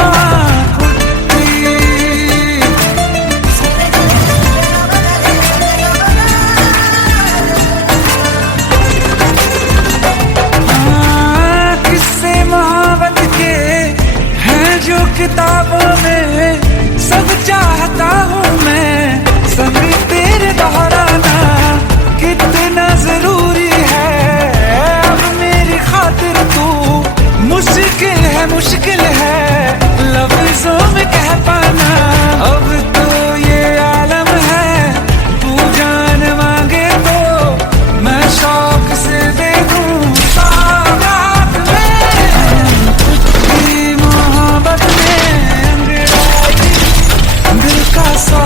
किताबों में सब चाहता हूँ मैं। संग तेरे दोहराना कितना जरूरी है। अब मेरी खातिर तू मुश्किल है लफ्जों में कह पाना। अब तो ये आलम है तू जान मांगे तो मैं शौक से दे दूँ सौगात में। मोहब्बत में दिल का सौ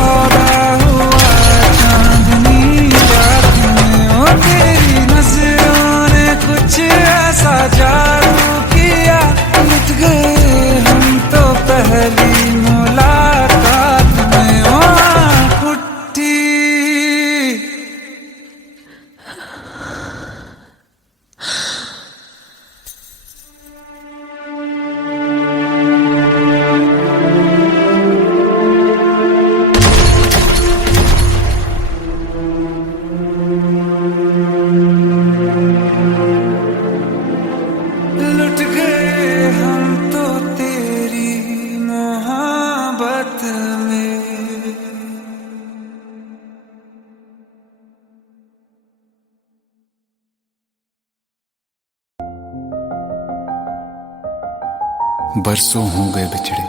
बरसों हो गए बिछड़े,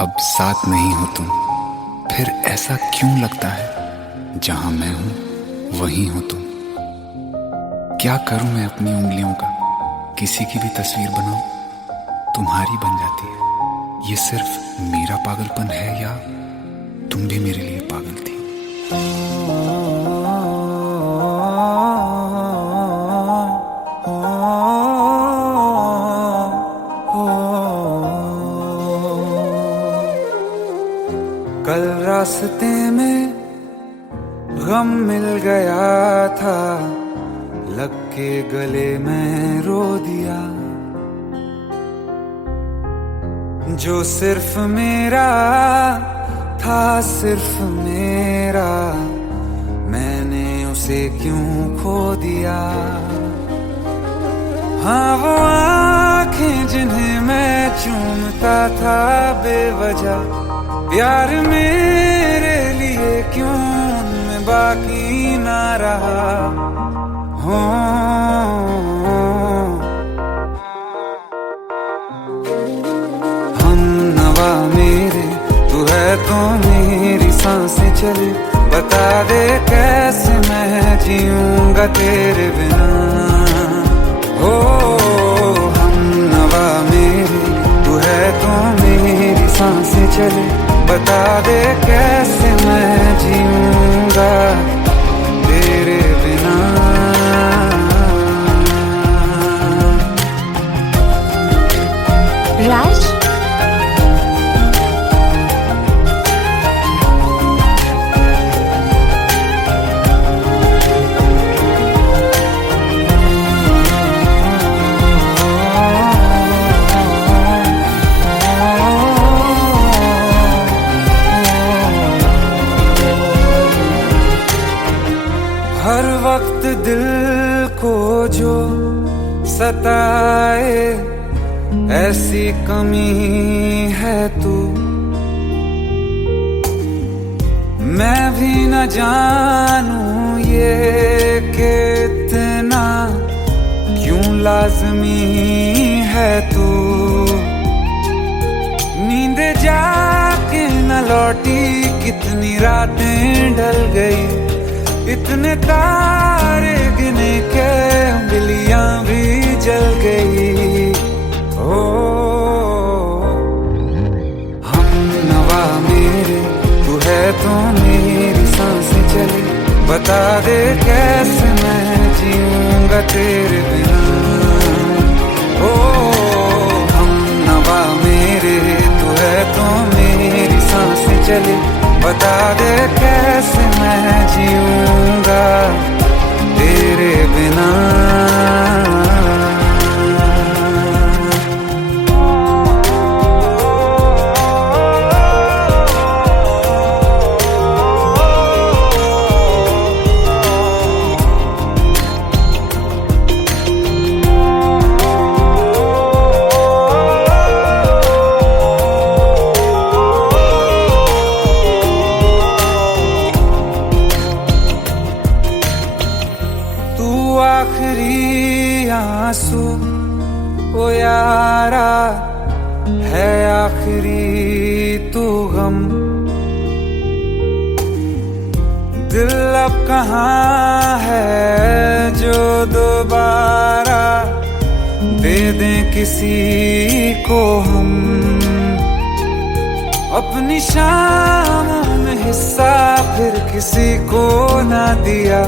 अब साथ नहीं हो तुम, फिर ऐसा क्यों लगता है जहां मैं हूं वहीं हो तुम। क्या करूं मैं अपनी उंगलियों का, किसी की भी तस्वीर बनाऊं तुम्हारी बन जाती है। ये सिर्फ मेरा पागलपन है या तुम भी मेरे लिए पागल थी। कल रास्ते में गम मिल गया था, लग के गले में रो दिया। जो सिर्फ मेरा था, सिर्फ मेरा, मैंने उसे क्यों खो दिया। हाँ वो आंखें जिन्हें मैं चूमता था बेवजह, प्यार मेरे लिए क्यों उनमें बाकी ना रहा। हो हम नवा मेरे, तू है तो मेरी सांसें चले, बता दे कैसे मैं जीऊंगा तेरे बिना। हो हम नवा मेरे, तू है तो मेरी सांसें चले, बता दे कैसे मैं जीऊंगा तेरे बिना। राज, हर वक्त दिल को जो सताए, ऐसी कमी है तू। मैं भी न जानूं ये कि इतना क्यों लाज़मी है तू। नींद जाके न लौटी, कितनी रातें ढल गई, इतने तारे गिने के उंगलियां भी जल गई। ओ हम नवा मेरे, तू है तो मेरी सांसें चली, बता दे कैसे मैं जीऊंगा तेरे बिना। ओ हम नवा मेरे, तू है तो मेरी सांसें चली, बता दे कैसे मैं जीऊंगा तेरे बिना। आखिरी आंसू ओ यारा है, आखिरी तू गम। दिल अब कहाँ है जो दोबारा दे दें किसी को हम। अपनी शामों में हिस्सा फिर किसी को ना दिया,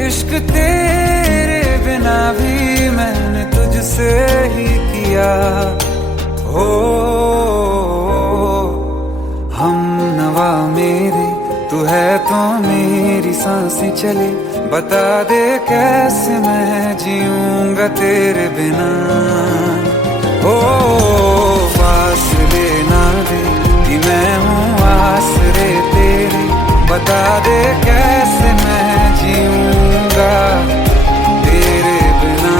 इश्क तेरे बिना भी मैंने तुझसे ही किया। हो हम नवा मेरे, तू है तो मेरी सांसें चले, बता दे कैसे मैं जीऊंगा तेरे बिना। हो फासले ना दे कि मैं हूँ आसरे तेरे, बता दे कैसे मैं जीऊंगा तेरे बिना।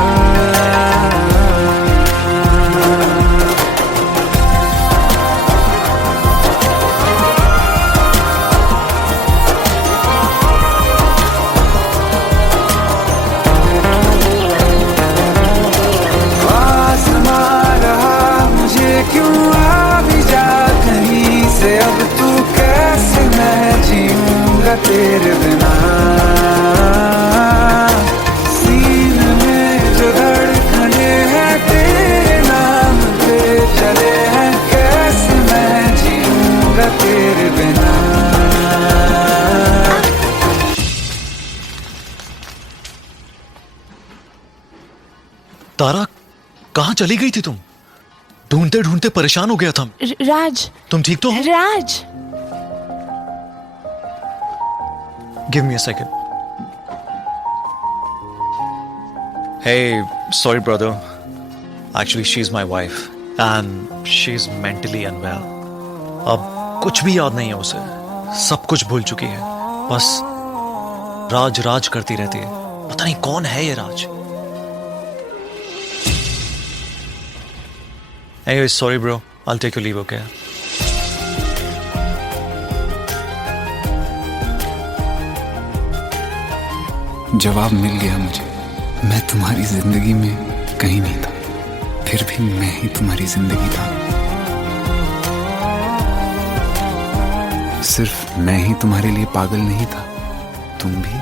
आसमां रहा मुझे चली गई थी तुम? ढूंढते ढूंढते परेशान हो गया था। राज, तुम ठीक तो हो? Raj. Give me a second. Hey, sorry brother. Actually, she's my wife and she's mentally unwell. अब कुछ भी याद नहीं है उसे, सब कुछ भूल चुकी है। बस राज राज करती रहती है। पता नहीं कौन है ये राज। Hey, sorry bro. I'll take your leave, okay? जवाब मिल गया मुझे। मैं तुम्हारी जिंदगी में कहीं नहीं था, फिर भी मैं ही तुम्हारी जिंदगी था। सिर्फ मैं ही तुम्हारे लिए पागल नहीं था, तुम भी।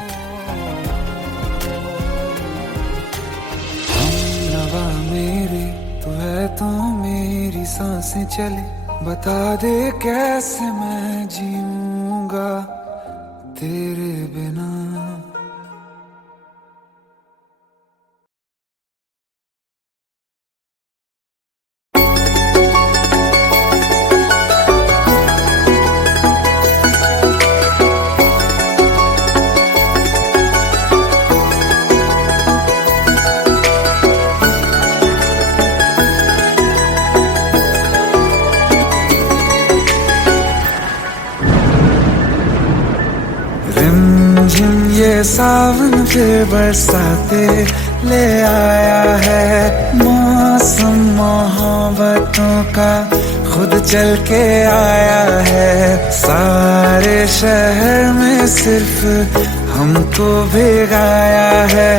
हमनवा मेरे तू है तो मेरी सांसें चले, बता दे कैसे मैं जीऊंगा तेरे बिना। रिमझिम ये सावन फिर बरसाते ले आया है, मौसम मोहब्बतों का खुद चल के आया है। सारे शहर में सिर्फ हमको भिगाया है।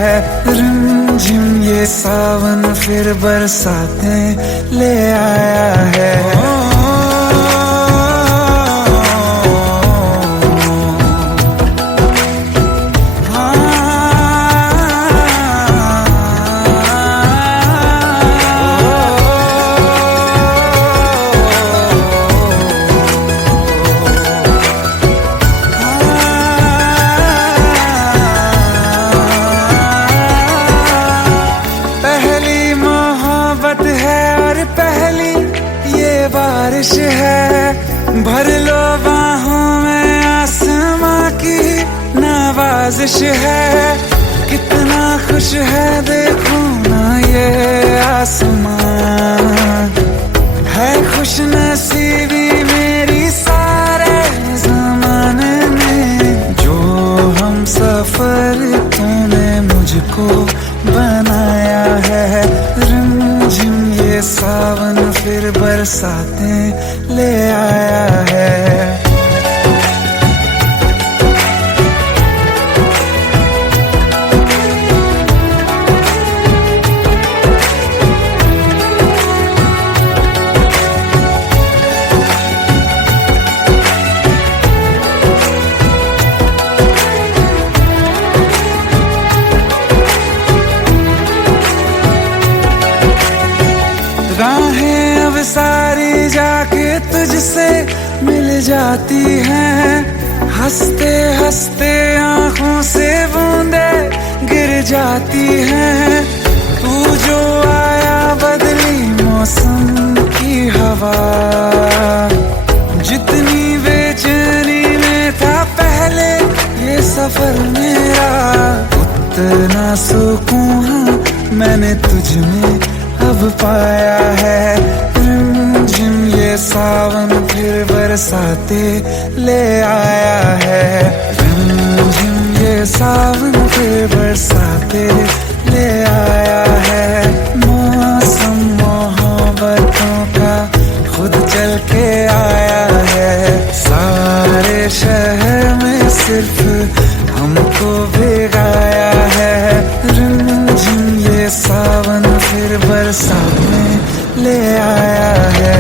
रिमझिम ये सावन फिर बरसाते ले आया है। बारिश है, भर लो बाहों में, आसमां की नवाजिश है। कितना खुश है देखो ना ये आसमां, है खुश नसीबी मेरी सारे ज़माने में। जो हम सफर तूने मुझको बनाया है। रिमझिम ये सावन फिर बरसाते ले आया है। राहें अब सारी जाके तुझसे मिल जाती हैं, हंसते हंसते आंखों से बूंदे गिर जाती हैं। तू जो आया बदली मौसम की हवा, जितनी बेचैनी में था पहले ये सफर मेरा, उतना सुकून मैंने तुझ में अब पाया है। रिमझिम ये सावन फिर बरसाते ले आया है। रिमझिम ये सावन फिर बरसाते ले आया है। मौसम मोहब्बतों का खुद चल के आया है। सारे शहर में सिर्फ हमको भिगाया है। रिमझिम ये सावन फिर बरसाते ले आया है।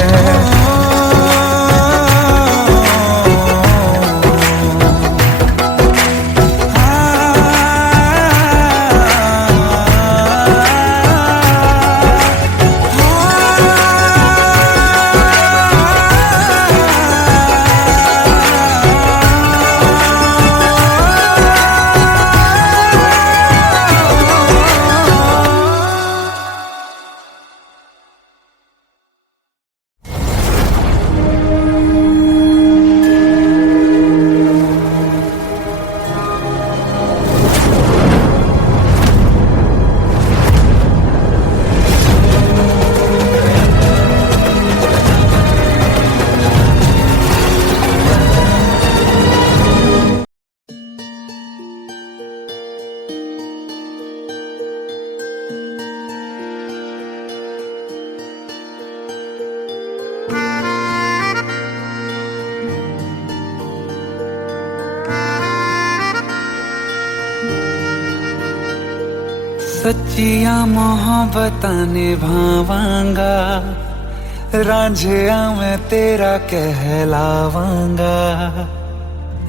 सच्चिया मोहब्बतां निभावांगा, रांझिया मैं तेरा कहलावांगा।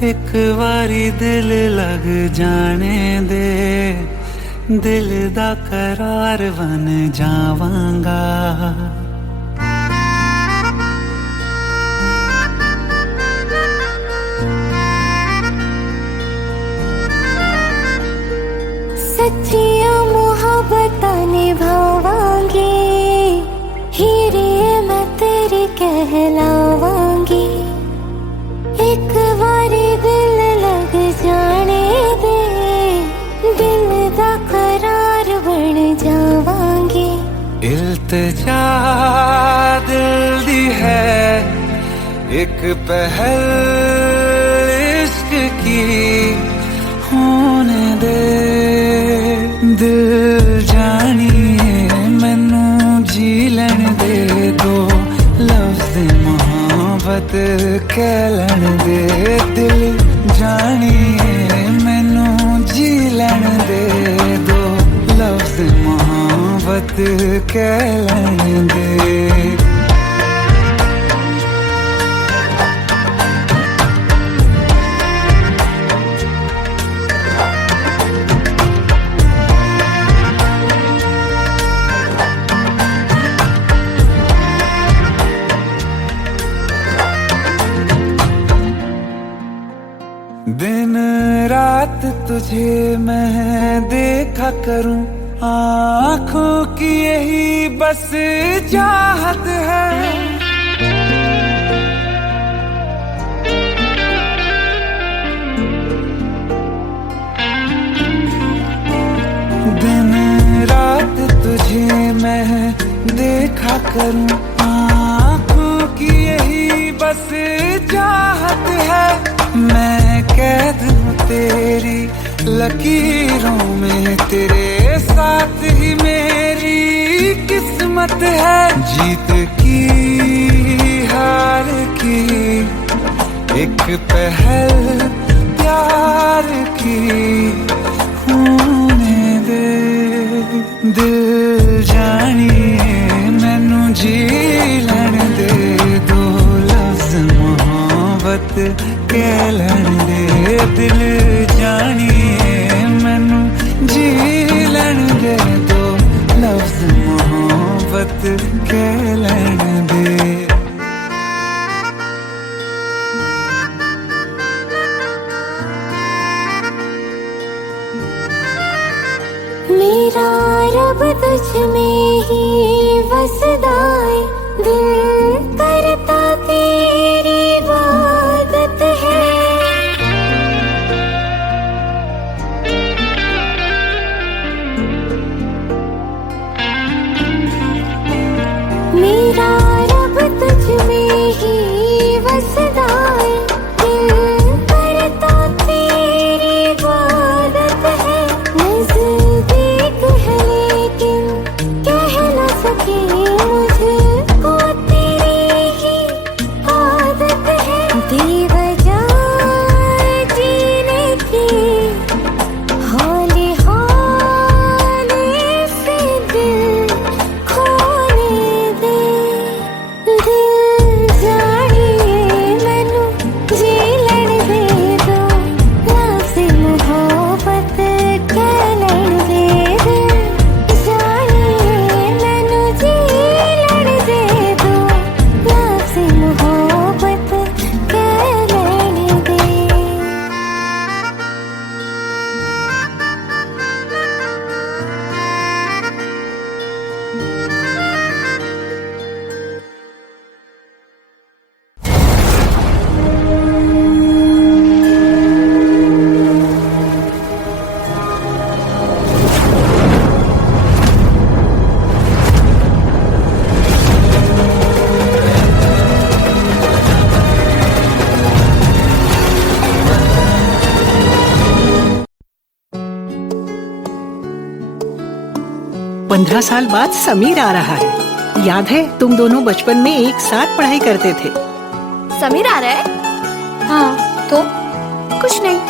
एक बारी दिल लग जाने दे, दिल दा करार बन जावांगा। सच्चिया मोहब्बतां निभावांगी, हीरे मैं तेरी कहलावांगी। एक बारी दिल लग जाने दे, दिल दा करार बन जावांगी। इल्तिजा दिल दी है एक पहल इश्क की होने दे। दिल जानिए मैनू जी लैन दे दो, लफ्ज़ मोहब्बत कह लैन दे। दिल जानिए मैनू जी लैन दे दो, लफ्ज़ मोहब्बत कह लैन दे। दिन रात तुझे मैं देखा करूं, आँखों की यही बस चाहत है। दिन रात तुझे मैं देखा करूं, आँखों की यही बस चाहत है। मैं कैद हूँ तेरी लकीरों में, तेरे साथ ही मेरी किस्मत है। जीत की हार की एक पहल प्यार की होने दे। दिल जानिए मैनू जी लैन दे दो, लफ्ज़ मोहब्बत कह लैन दे। दिल जानिए मैनू जी लैन दे दो, लफ्ज़ मोहब्बत कह लैन दे। मेरा रब तुझ में ही वसदा है, दिल करता तेरी इबादत है। मेरा रब तुझ में ही वसदा है, दिल करता तेरी इबादत है। नज़दीक है लेकिन कह न सके, मुझको तेरी ही आदत है। बेवजह जीने की हौले हौले से दिल खोने दे। दिल जानिए मैनू जी लैन दे दो, लफ्ज़ मोहब्बत कह लैन दे। दिल जानिए मैनू जी लैन दे दो, लफ्ज़ मोहब्बत कह लैन दे। पंद्रह साल बाद समीर आ रहा है। याद है तुम दोनों बचपन में एक साथ पढ़ाई करते थे। समीर आ रहा है? हाँ तो कुछ नहीं।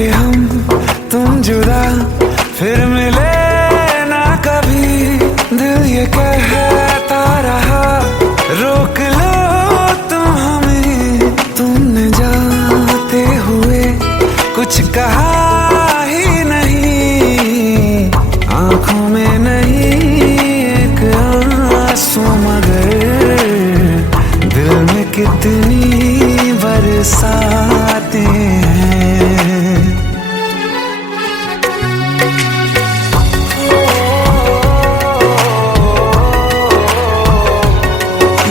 कि हम तुम जुदा फिर मिले ना कभी, दिल ये कहता रहा रोक लो तुम हमें, तुमने जाते हुए कुछ कहा ही नहीं, आंखों में नहीं एक आंसू मगर दिल में कितनी बरसाते हैं।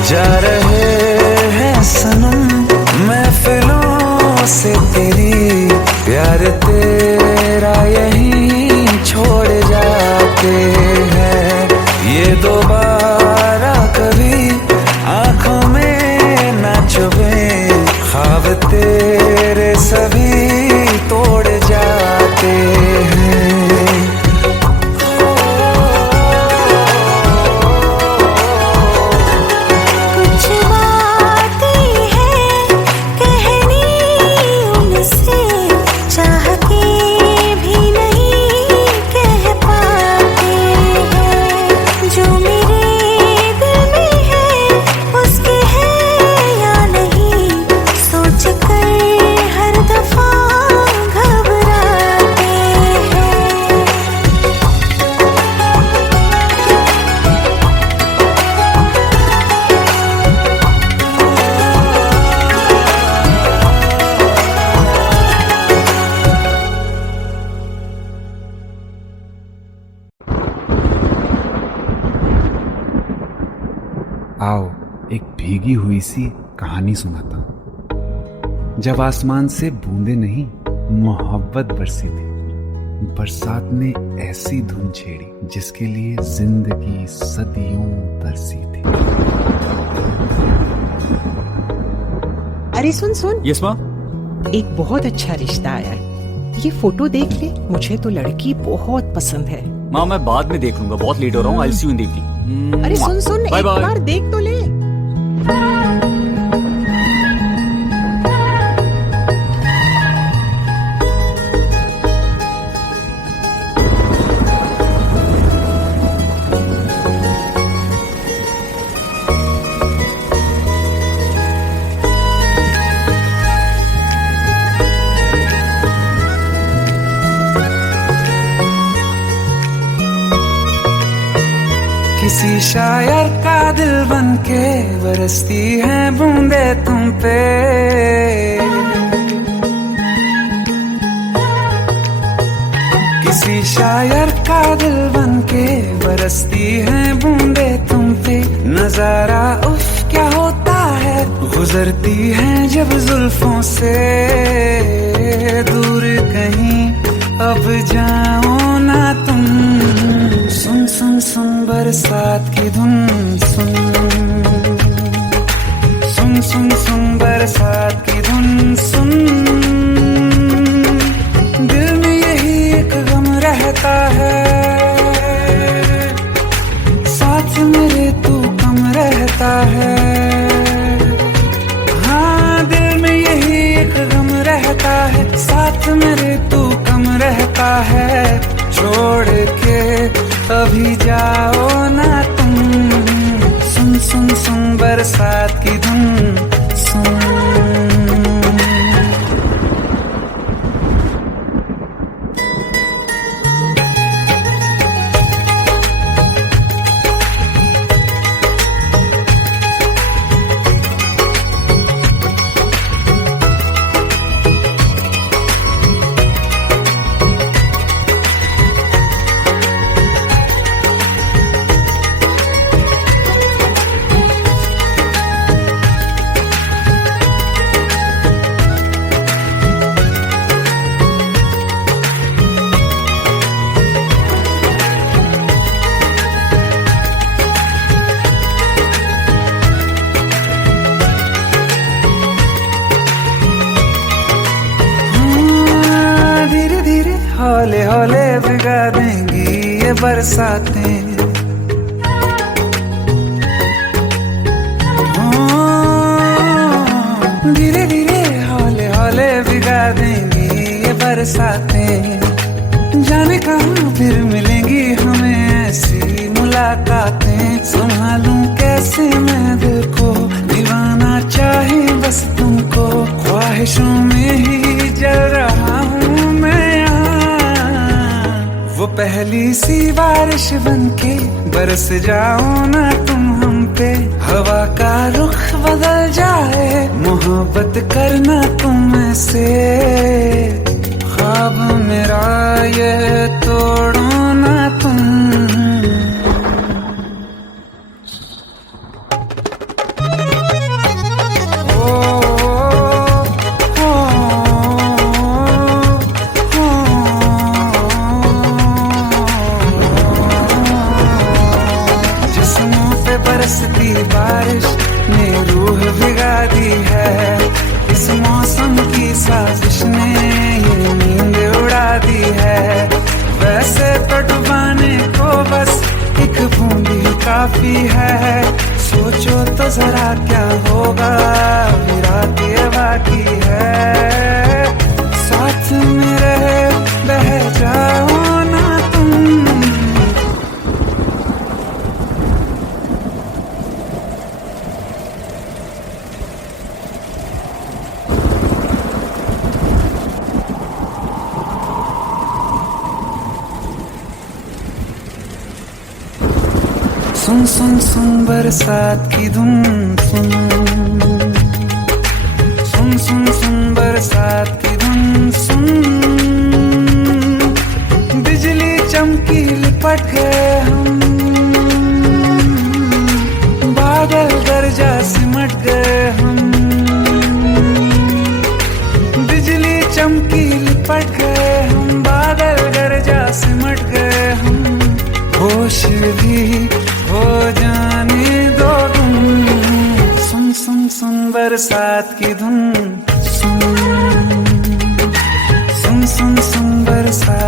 जा रहे हैं सनम महफिलों से तेरी, प्यार तेरा यहीं छोड़ जाते हैं, ये दोबारा कभी आंखों में ना चुभे, ख्वाब तेरे सभी तोड़ जाते हैं। कुछ बातें हैं कहनी उनसे, चाह के भी नहीं कह पाते हैं, जो मेरे दिल में है उसके है या नहीं, सोच कर हर दफा घबराते हैं। आओ एक भीगी हुई सी कहानी सुनाता हूं। जब आसमान से बूंदे नहीं मोहब्बत बरसी थी, बरसात ने ऐसी धुन छेड़ी जिसके लिए जिंदगी सदियों तरसी थी। अरे सुन सुन, यस माँ। एक बहुत अच्छा रिश्ता आया है, ये फोटो देख ले, मुझे तो लड़की बहुत पसंद है। माँ मैं बाद में देख लूंगा, बहुत लेट हो रहा हूँ। आई सी यू इन द इवनिंग। अरे सुन सुन, बाय एक बाय। बार देख तो ले। किसी शायर का दिल बन के बरसती है बूंदे तुम पे, किसी शायर का दिल बन के बरसती है बूंदे तुम पे, नजारा उफ क्या होता है, गुजरती है जब जुल्फों से दूर कहीं अब जाओ ना तुम, सुन सुन सुन बरसात की धुन, सुन सुन सुन सुन बरसात की धुन, सुन दिल में यही एक गम रहता है, साथ मेरे तू कम रहता है, हाँ दिल में यही एक गम रहता है, साथ मेरे तू कम रहता है, छोड़ के अभी जाओ ना तुम, सुन सुन सुन बरसात की धुन, सुन। हौले हौले भिगा देंगी ये बरसातें, धीरे धीरे हौले हौले भिगा देंगी ये बरसातें, जाने कहाँ फिर मिलेंगी हमें ऐसी मुलाकातें। संभालूं कैसे मैं दिल को, दीवाना चाहे बस तुमको, ख्वाहिशों में ही जल रहा हूँ मैं यहाँ। वो पहली सी बारिश बनके बरस जाओ ना तुम हम पे, हवा का रुख बदल जाए, मोहब्बत करना तुम से। ख्वाब मेरा ये तोड़ो ना तुम। जिस्मों पे बरसती बारिश ने रूह भिगा दी है, इस मौसम की साजिश ने ये नींद उड़ा दी है। वैसे तो डुबाने को बस एक बूंद ही काफी है, सोचो तो जरा क्या होगा, अभी रात ये बाकी है। साथ मेरे बह जाओ ना तुम। सुन सुन सुन बरसात की धुन सुन, सुन सुन सुन बरसात की धुन सुन। बिजली चमकी लिपट गए हम, बादल गरजा सिमट गए हम। बिजली चमकी लिपट गए हम, बादल गरजा सिमट गए हम। होश भी हो जाने दो तुम, सुन सुन सुन बरसात की धुन सुन, सुन सुन सुन बरसात